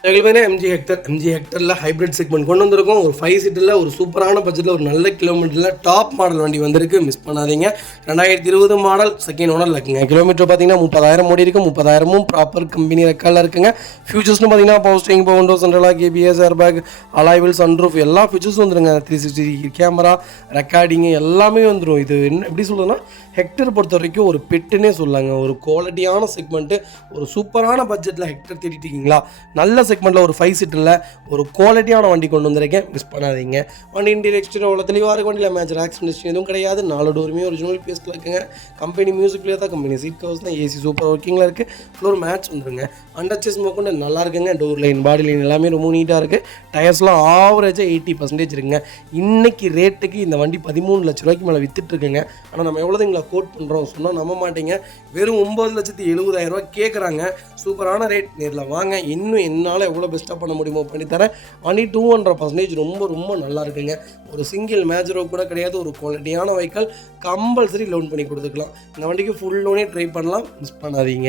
எம்ஜி ஹெக்டரில் ஹைப்ரிட் செக்மெண்ட் கொண்டு வந்திருக்கோம். ஒரு 5 சீட்டில் ஒரு சூப்பரான பட்ஜெட்டில் ஒரு நல்ல கிலோமீட்டரில் டாப் மாடல் வண்டி வந்திருக்கு, மிஸ் பண்ணாதீங்க. 2020 மாடல், செகண்ட் ஓனரில் இருக்குங்க. கிலோமீட்டர் பார்த்தீங்கன்னா 30,000 ஓடி இருக்குது. 30,000ம் ப்ராப்பர் கம்பெனி ரெக்கார்டில் இருக்குங்க. ஃபியூச்சர்ஸ்னு பார்த்தீங்கன்னா பவர் ஸ்டேரிங், விண்டோ சென்ட்ரலாக், கேபிஎஸ், ஏர்பேக், அலாய்வில், சன்ரூஃப் எல்லா ஃபியூச்சர்ஸும் வந்துருங்க. 360 கேமரா, ரெக்கார்டிங்கு எல்லாமே வந்துடும். இது என்ன எப்படி சொல்லுதுன்னா, ஹெக்டர் பொறுத்த வரைக்கும் ஒரு பெட்டுன்னே சொல்லாங்க. ஒரு குவாலிட்டியான செக்மெண்ட்டு, ஒரு சூப்பரான பட்ஜெட்டில் ஹெக்டர் தேடிட்டு இருக்கீங்களா, நல்ல செக்மெண்ட்டில் ஒரு 5 சீட்டில் ஒரு குவாலிட்டியான வண்டி கொண்டு வந்திருக்கேன், மிஸ் பண்ணாதீங்க. வண்டி இன்டீரியர் எக்ஸ்டீரியர் அவ்வளோ தெளிவாக இருக்கும். வண்டியில் மேஜர் ஆக்சிடென்ட் எதுவும் கிடையாது. 4 டோருமே ஒரிஜினல் பேஸ்ட்டில் இருக்குங்க. கம்பெனி மியூசிக்லேயே தான், கம்பெனி சீட் கவர்ஸ் தான், ஏசி சூப்பர் ஒர்க்கிங்கில் இருக்குது. ஃப்ளோர் மேட்ச் வந்துருங்க. அண்டர்ச்சேஸ் கொண்டு நல்லா இருக்குங்க. டோர் லைன், பாடி லைன் எல்லாமே ரொம்ப நீட்டாக இருக்குது. டயர்ஸ்லாம் ஆவரேஜாக 80% இருக்குங்க. இன்றைக்கி ரேட்டுக்கு இந்த வண்டி 13 லட்ச ரூபாய்க்கு மேலே விற்றுட்ருக்குங்க. ஆனால் நம்ம எவ்வளோதுங்களா கோட் பண்ணுறோம் சொன்னால் நம்ப மாட்டீங்க. வெறும் 9,70,000 கேட்குறாங்க. சூப்பரான ரேட். நேரில் வாங்க, இன்னும் என்னால் எவ்வளோ பெஸ்ட்டாக பண்ண முடியுமோ பண்ணித்தரேன். வண்டி 200% ரொம்ப ரொம்ப நல்லா இருக்குங்க. ஒரு சிங்கிள் மேஜரோ கூட கிடையாது. ஒரு குவாலிட்டியான வெஹிக்கல், கம்பல்சரி லோன் பண்ணி கொடுத்துக்கலாம். இந்த வண்டிக்கு ஃபுல் லோனே ட்ரை பண்ணலாம், மிஸ் பண்ணாதீங்க.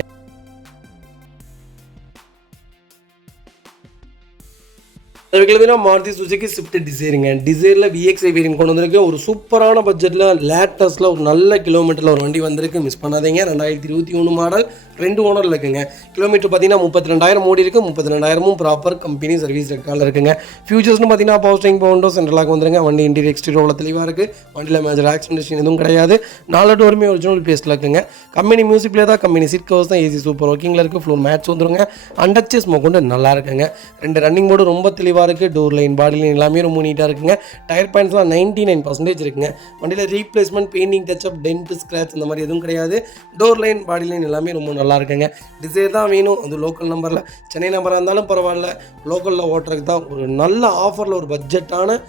மாருதி சுசுகி ஸ்விஃப்ட் டிசைருங்க. டிசைரில் VXi வேரியன்ட் கொண்டு வந்திருக்கு. ஒரு சூப்பரான பட்ஜெட்டில் லேட்டஸ்ட்டில் ஒரு நல்ல கிலோமீட்டரில் ஒரு வண்டி வந்திருக்கு, மிஸ் பண்ணாதீங்க. 2021 மாடல், 2 ஓனரில் இருக்குங்க. கிலோமீட்டர் பார்த்தீங்கன்னா 32,000 ஓடி இருக்குது. 32,000ம் ப்ராப்பர் கம்பெனி சர்வீஸ் ரெக்கார்டில் இருக்குங்க. ஃபியூச்சர்ஸ்னு பார்த்தீங்கன்னா பவர் ஸ்டேரிங், விண்டோ சென்ட்ரலாக் வந்துருங்க. வண்டி இன்டீரியர் எக்ஸ்டீரியர் அவ்வளோ தெளிவாக இருக்குது. வண்டியில் மேஜர் ஆக்சிடென்ட் எதுவும் கிடையாது. 4 டோருமே ஒரிஜினல் பேஸ்ட்டில் இருக்குங்க. கம்பெனி மியூசிக்லேயே தான், கம்பெனி சீட் கவர்ஸ் தான், ஏசி சூப்பர் ஒர்க்கிங்கில் இருக்குது. ஃப்ளோர் மேட்ச் வந்துருங்க. அண்டர்ச்சேஸ் கொண்டு நல்லா இருக்குங்க. 2 ரன்னிங் போர்டு ரொம்ப தெளிவாக இருக்குது. இருக்குது. டோர் லைன் பாடி லைன் எல்லாமே ரொம்ப நீட்டாக இருக்குங்க. டயர் பாயிண்ட்ஸ்லாம் 99% இருக்குங்க. வண்டியில் replacement, painting, touch up, dent, scratch இந்த மாதிரி எதுவும் கிடையாது. டோர் லைன் பாடி லைன் எல்லாமே ரொம்ப நல்லா இருக்குங்க. டிசைர் தான் வேணும், அது லோக்கல் நம்பரில், சென்னை நம்பராக இருந்தாலும் பரவாயில்ல, லோக்கலில் ஓட்டுறதுக்கு தான். ஒரு நல்ல ஆஃபரில் ஒரு பட்ஜெட்டான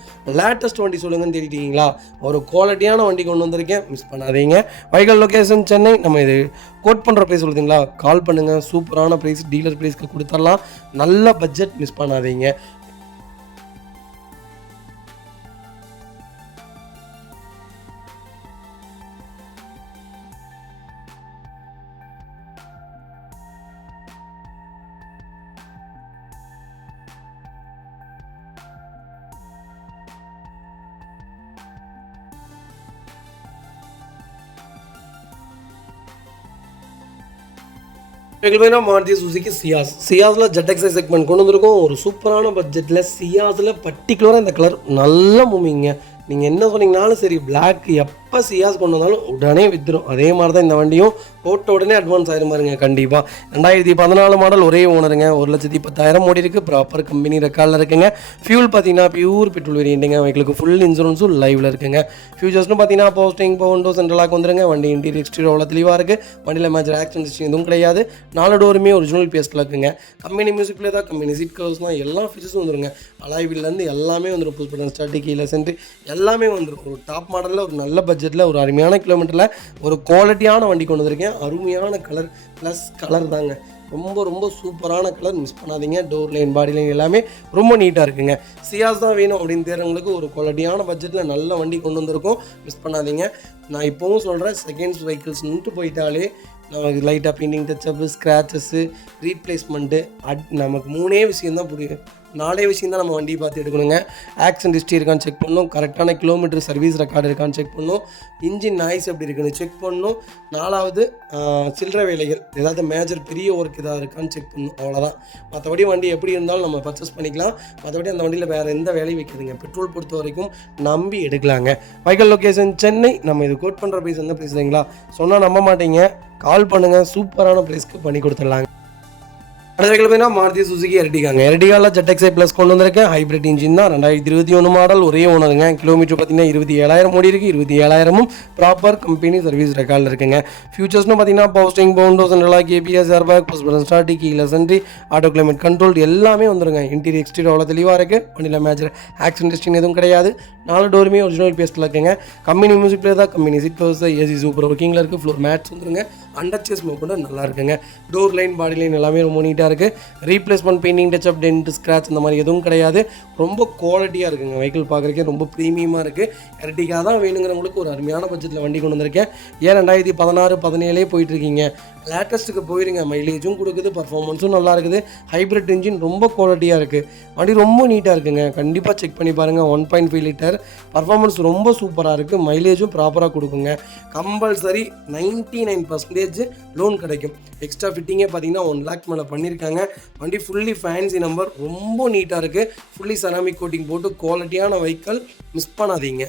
லேட்டஸ்ட் வண்டி சொல்லுங்கன்னு தேடிட்டீங்களா, ஒரு குவாலிட்டியான வண்டி கொண்டு வந்திருக்கேன், மிஸ் பண்ணாதீங்க. வைகல் லொக்கேஷன் சென்னை. நம்ம இது கோட் பண்ணுற ப்ரைஸ் சொல்லுதுங்களா, கால் பண்ணுங்கள். சூப்பரான ப்ரைஸ், டீலர் ப்ரைஸ்க்கு கொடுத்துடலாம். நல்ல பட்ஜெட், மிஸ் பண்ணாதீங்க. எங்களுக்கு மாருதி சுசுகி சியாஸில் ZXi செக்மெண்ட் கொண்டு வந்திருக்கோம். ஒரு சூப்பரான பட்ஜெட்டில் சியாஸில் பர்டிகுலராக இந்த கலர் நல்ல மூவிங்க. நீங்கள் என்ன சொன்னீங்கனாலும் சரி, பிளாக் எப்போ சியாஸ் கொண்டு வந்தாலும் உடனே விற்றுரும். அதே மாதிரி தான் இந்த வண்டியும் போட்ட உடனே அட்வான்ஸ் ஆயிரும் பாருங்க. கண்டிப்பாக 2014 மாடல், ஒரே ஓனருங்க. 1,10,000 ஓடி இருக்குது. ப்ராப்பர் கம்பெனி ரெக்கார்டில் இருக்குங்க. ஃபியூல் பார்த்தீங்கன்னா பியூர் பெட்ரோல் வேரியண்ட்டுங்க. வைக்கிளுக்கு ஃபுல் இன்சூரன்ஸும் லைவில் இருக்குங்க. ஃபியூச்சர்ஸ்னு பார்த்தீங்கன்னா போஸ்டிங், பவுண்டோ, சென்ட்ரலாக வந்துருங்க. வண்டி இன்டீரியர் எக்ஸ்டீரியர் அவ்வளோ தெளிவாக இருக்குது. வண்டியில் மேஜர் ஆக்சிடென்ட் எதுவும் கிடையாது. 4 டோருமே ஒரிஜினல் பேஸ்ட்டில் இருக்குங்க. கம்பெனி மியூசிக் பிளே தான், கம்பெனி சீட் கவர்ஸ் தான், எல்லா ஃபீச்சர்ஸும் வந்துருங்க. அலாய்விலேருந்து எல்லாமே வந்துடும். புஷ் பட்டன் ஸ்டார்ட், கீழே சென்ட்ரி எல்லாமே வந்துடும். ஒரு டாப் மாடலில், ஒரு நல்ல பட்ஜெட்டில், ஒரு அருமையான கிலோமீட்டரில் ஒரு குவாலிட்டியான வண்டி கொண்டு வந்திருக்கேன். அருமையான கலர் ப்ளஸ் கலர் தாங்க. ரொம்ப ரொம்ப சூப்பரான கலர், மிஸ் பண்ணாதீங்க. டோர் லைன் பாடி லைன் எல்லாமே ரொம்ப நீட்டாக இருக்குங்க. சியாஸ் தான் வேணும் அப்படின்னு தேர்றவங்களுக்கு ஒரு குவாலிட்டியான பட்ஜெட்டில் நல்ல வண்டி கொண்டு வந்திருக்கோம், மிஸ் பண்ணாதீங்க. நான் இப்போவும் சொல்கிறேன், செகண்ட்ஸ் வெஹிக்கிள்ஸ்ன்ட்டு போயிட்டாலே நமக்கு லைட்டாக பெயிண்டிங், டச்சப்பு, ஸ்க்ராச்சஸ்ஸு, ரீப்ளேஸ்மெண்ட்டு, நமக்கு 3 விஷயந்தான் புரியும். 4 விஷயம் தான் நம்ம வண்டியை பார்த்து எடுக்கணுங்க. ஆக்சிடென்ட் ஹிஸ்ட்ரி இருக்கான்னு செக் பண்ணணும், கரெக்டான கிலோமீட்டர் சர்வீஸ் ரெக்கார்டு இருக்கான்னு செக் பண்ணணும், இன்ஜின் நாய்ஸ் எப்படி இருக்குன்னு செக் பண்ணணும். 4வது சில்லறை வேலைகள், ஏதாவது மேஜர் பெரிய ஒர்க் ஏதாவது இருக்கான்னு செக் பண்ணணும். அவ்வளோதான். மற்றபடி வண்டி எப்படி இருந்தாலும் நம்ம பர்ச்சேஸ் பண்ணிக்கலாம். மற்றபடி அந்த வண்டியில் வேறு எந்த வேலையும் வைக்கிறதுங்க. பெட்ரோல் பொறுத்த வரைக்கும் நம்பி எடுக்கலாங்க. வைக்கல் லொக்கேஷன் சென்னை. நம்ம இது கோட் பண்ணுற ப்ரைஸ் எந்த ப்ரைஸ் இல்லைங்களா, சொன்னால் நம்ப மாட்டீங்க. கால் பண்ணுங்கள், சூப்பரான ப்ரைஸ்க்கு பண்ணி கொடுத்துடலாங்க. அடுத்த பார்த்தீங்கன்னா மாருதி சுசுகி எர்டிகாங்க. எர்டிகாவில் ZXi ப்ளஸ் கொண்டு வந்திருக்கேன். ஹைப்ரிட் இன்ஜின் தான், 2021 மாடல், ஒரே ஓனருங்க. கிலோமீட்டர் பார்த்தீங்கன்னா 27,000 ஓடி இருக்குது. 27,000ம் ப்ராப்பர் கம்பெனி சர்வீஸ் ரெக்கார்டில் இருக்குங்க. ஃபியூச்சர்ஸ்னு பார்த்தீங்கன்னா power steering, power window, central lock, ABS, airbag, push button start, கீழே சென்ட்ரி, ஆட்டோ கிளைமேட் கண்ட்ரோல் எல்லாமே வந்துருங்க. இன்டீரியர் எக்ஸ்டீரியர் அவ்வளோ தெளிவாக இருக்குது. வண்டியில் மேஜர் ஆக்சிடென்ட் ஹிஸ்ட்ரி எதுவும் கிடையாது. 4 டோருமே ஒரிஜினல் பேஸ்ட்டில் இருக்குங்க. கம்பெனி மியூசிக் பிளே தான், company seat covers, AC super ஒர்க்கிங்கில் இருக்குது. ஃப்ளோர் மேட்ஸ் வந்துருங்க. அண்டர் சேஸ் மூவ் கூட நல்லா இருக்குங்க. டோர் லைன் பாடி லைன் எல்லாமே ரொம்ப நீட்டாக இருக்குது. Replacement, painting, touch up, dent, scratch இந்த மாதிரி எதுவும் கிடையாது. ரொம்ப குவாலிட்டியாக இருக்குங்க. வெஹிக்கிள் பார்க்குறக்கே ரொம்ப ப்ரீமியமாக இருக்குது. எர்டிகா தான் வேணுங்கிறவங்களுக்கு ஒரு அருமையான பட்ஜெட்டில் வண்டி கொண்டு வந்திருக்கேன். 2016, 17 போயிட்டுருக்கீங்க. லேட்டஸ்ட்டுக்கு போயிருங்க. மைலேஜும் கொடுக்குது, பர்ஃபார்மன்ஸும் நல்லா இருக்குது. ஹைப்ரிட் இன்ஜின் ரொம்ப குவாலிட்டியாக இருக்குது. வண்டி ரொம்ப நீட்டாக இருக்குங்க. கண்டிப்பாக செக் பண்ணி பாருங்கள். 1.5 லிட்டர் பர்ஃபார்மன்ஸ் ரொம்ப சூப்பராக இருக்குது. மைலேஜும் ப்ராப்பராக கொடுக்குங்க. கம்பல்சரி 99% லோன் கிடைக்கும். எக்ஸ்ட்ரா ஃபிட்டிங்கே பார்த்தீங்கன்னா 1 lakh மேலே பண்ணியிருக்காங்க. வண்டி ஃபுல்லி ஃபேன்சி நம்பர், ரொம்ப நீட்டாக இருக்குது. ஃபுல்லி செராமிக் கோட்டிங் போட்டு குவாலிட்டியான வெஹிக்கிள், மிஸ் பண்ணாதீங்க.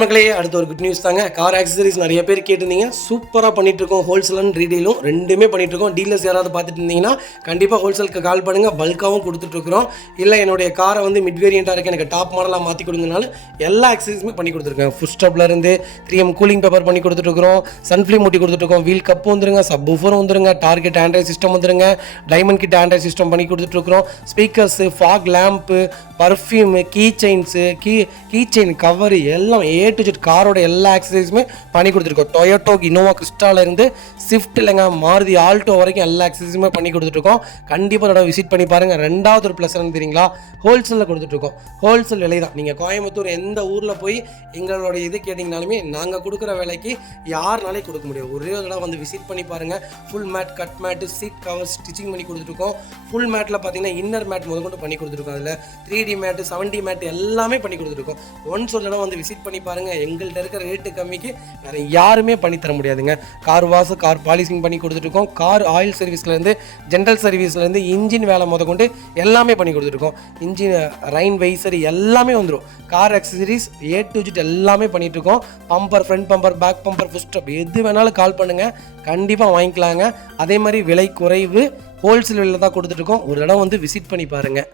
மக்களே, அடுத்த ஒரு குட் நியூஸ் தாங்க. கார் ஆக்சசரிஸ் நிறைய பேர் கேட்டிருந்தீங்க. சூப்பராக பண்ணிகிட்ருக்கோம். ஹோல்சேல் அண்ட் ரீடெயிலும் ரெண்டுமே பண்ணிகிட்ருக்கோம். டீலர்ஸ் யாராவது பார்த்துட்டு இருந்தீங்கன்னா கண்டிப்பாக ஹோல்சேலுக்கு கால் பண்ணுங்கள். பல்காகவும் கொடுத்துட்ருக்குறோம். இல்லை என்னுடைய காரை வந்து மிட் வேரியண்ட்டாக இருக்குது, எனக்கு டாப் மாடலாக மாற்றி கொடுங்கனாலும் எல்லா ஆக்சசரிஸுமே பண்ணி கொடுத்துருக்கேன். ஃபுட் ஸ்டாப்லேருந்து 3M கூலிங் பேப்பர் பண்ணி கொடுத்துட்ருக்குறோம். சன்ஃப்ளீம் மூட்டி கொடுத்துட்ருக்கோம். வீல் கப்பு வந்துருங்க, சப் ஊஃபரும் வந்துருங்க, டார்கெட் ஆண்ட்ராய்ட் சிஸ்டம் வந்துருங்க, டைமண்ட் கிட் ஆண்ட்ராய்ட் சிஸ்டம் பண்ணி கொடுத்துட்ருக்குறோம். Speakers, fog lamp, perfume, key chains, key chain cover எல்லாம் A to Z காரோட எல்லா ஆக்சசரிஸுமே பண்ணி கொடுத்துருக்கோம். டொயோட்டோ, இனோவா கிறிஸ்டாலேருந்து ஸ்விஃப்ட் இல்லைங்க, மாருதி ஆல்டோ வரைக்கும் எல்லா ஆக்சசரிஸுமே பண்ணி கொடுத்துட்ருக்கோம். கண்டிப்பாக அதோட விசிட் பண்ணி பாருங்கள். 2வது ஒரு ப்ளஸ் என்ன தெரியுங்களா, ஹோல்சேலில் கொடுத்துட்ருக்கோம். ஹோல்சேல் விலை தான். நீங்கள் கோயம்புத்தூர் எந்த ஊரில் போய் எங்களோட இது கேட்டிங்கனாலுமே நாங்கள் கொடுக்குற விலைக்கு யாருனாலே கொடுக்க முடியும். ஒரே ஒரு தடவை வந்து விசிட் பண்ணி பாருங்கள். Full mat, cut mat, seat cover stitching பண்ணி கொடுத்துருக்கோம். ஃபுல் மேட்டில் பார்த்தீங்கன்னா இன்னர் மேட் முதற்கொண்டு பண்ணி கொடுத்துருக்கோம். அதில் 3D மேட்டு, 7D மேட்டு எல்லாமே பண்ணி கொடுத்துருக்கோம். ஒன்ஸ் ஒரு தடவை வந்து விசிட் பண்ணி பாருங்கள். எங்கள்கிட்ட இருக்கிற ரேட்டு கம்மிக்கு வேறு யாருமே பண்ணி தர முடியாதுங்க. கார் வாஷ், கார் பாலிசிங் பண்ணி கொடுத்துருக்கோம். கார் ஆயில் சர்வீஸ்லேருந்து, ஜென்ரல் சர்வீஸ்லேருந்து, இன்ஜின் வேலை முதற்கொண்டு எல்லாமே பண்ணி கொடுத்துருக்கோம். இன்ஜின் ரைன் வைசர் எல்லாமே வந்துடும். Car accessories A to Z எல்லாமே பண்ணிகிட்ருக்கோம். Bumper, front bumper, back bumper, foot stop எது வேணாலும் கால் பண்ணுங்கள். கண்டிப்பாக வாங்கிக்கலாங்க. அதே மாதிரி விலை குறைவு, ஹோல்சேல் விலையில் தான் கொடுத்துட்ருக்கோம். ஒரு இடம் வந்து விசிட் பண்ணி பாருங்கள்.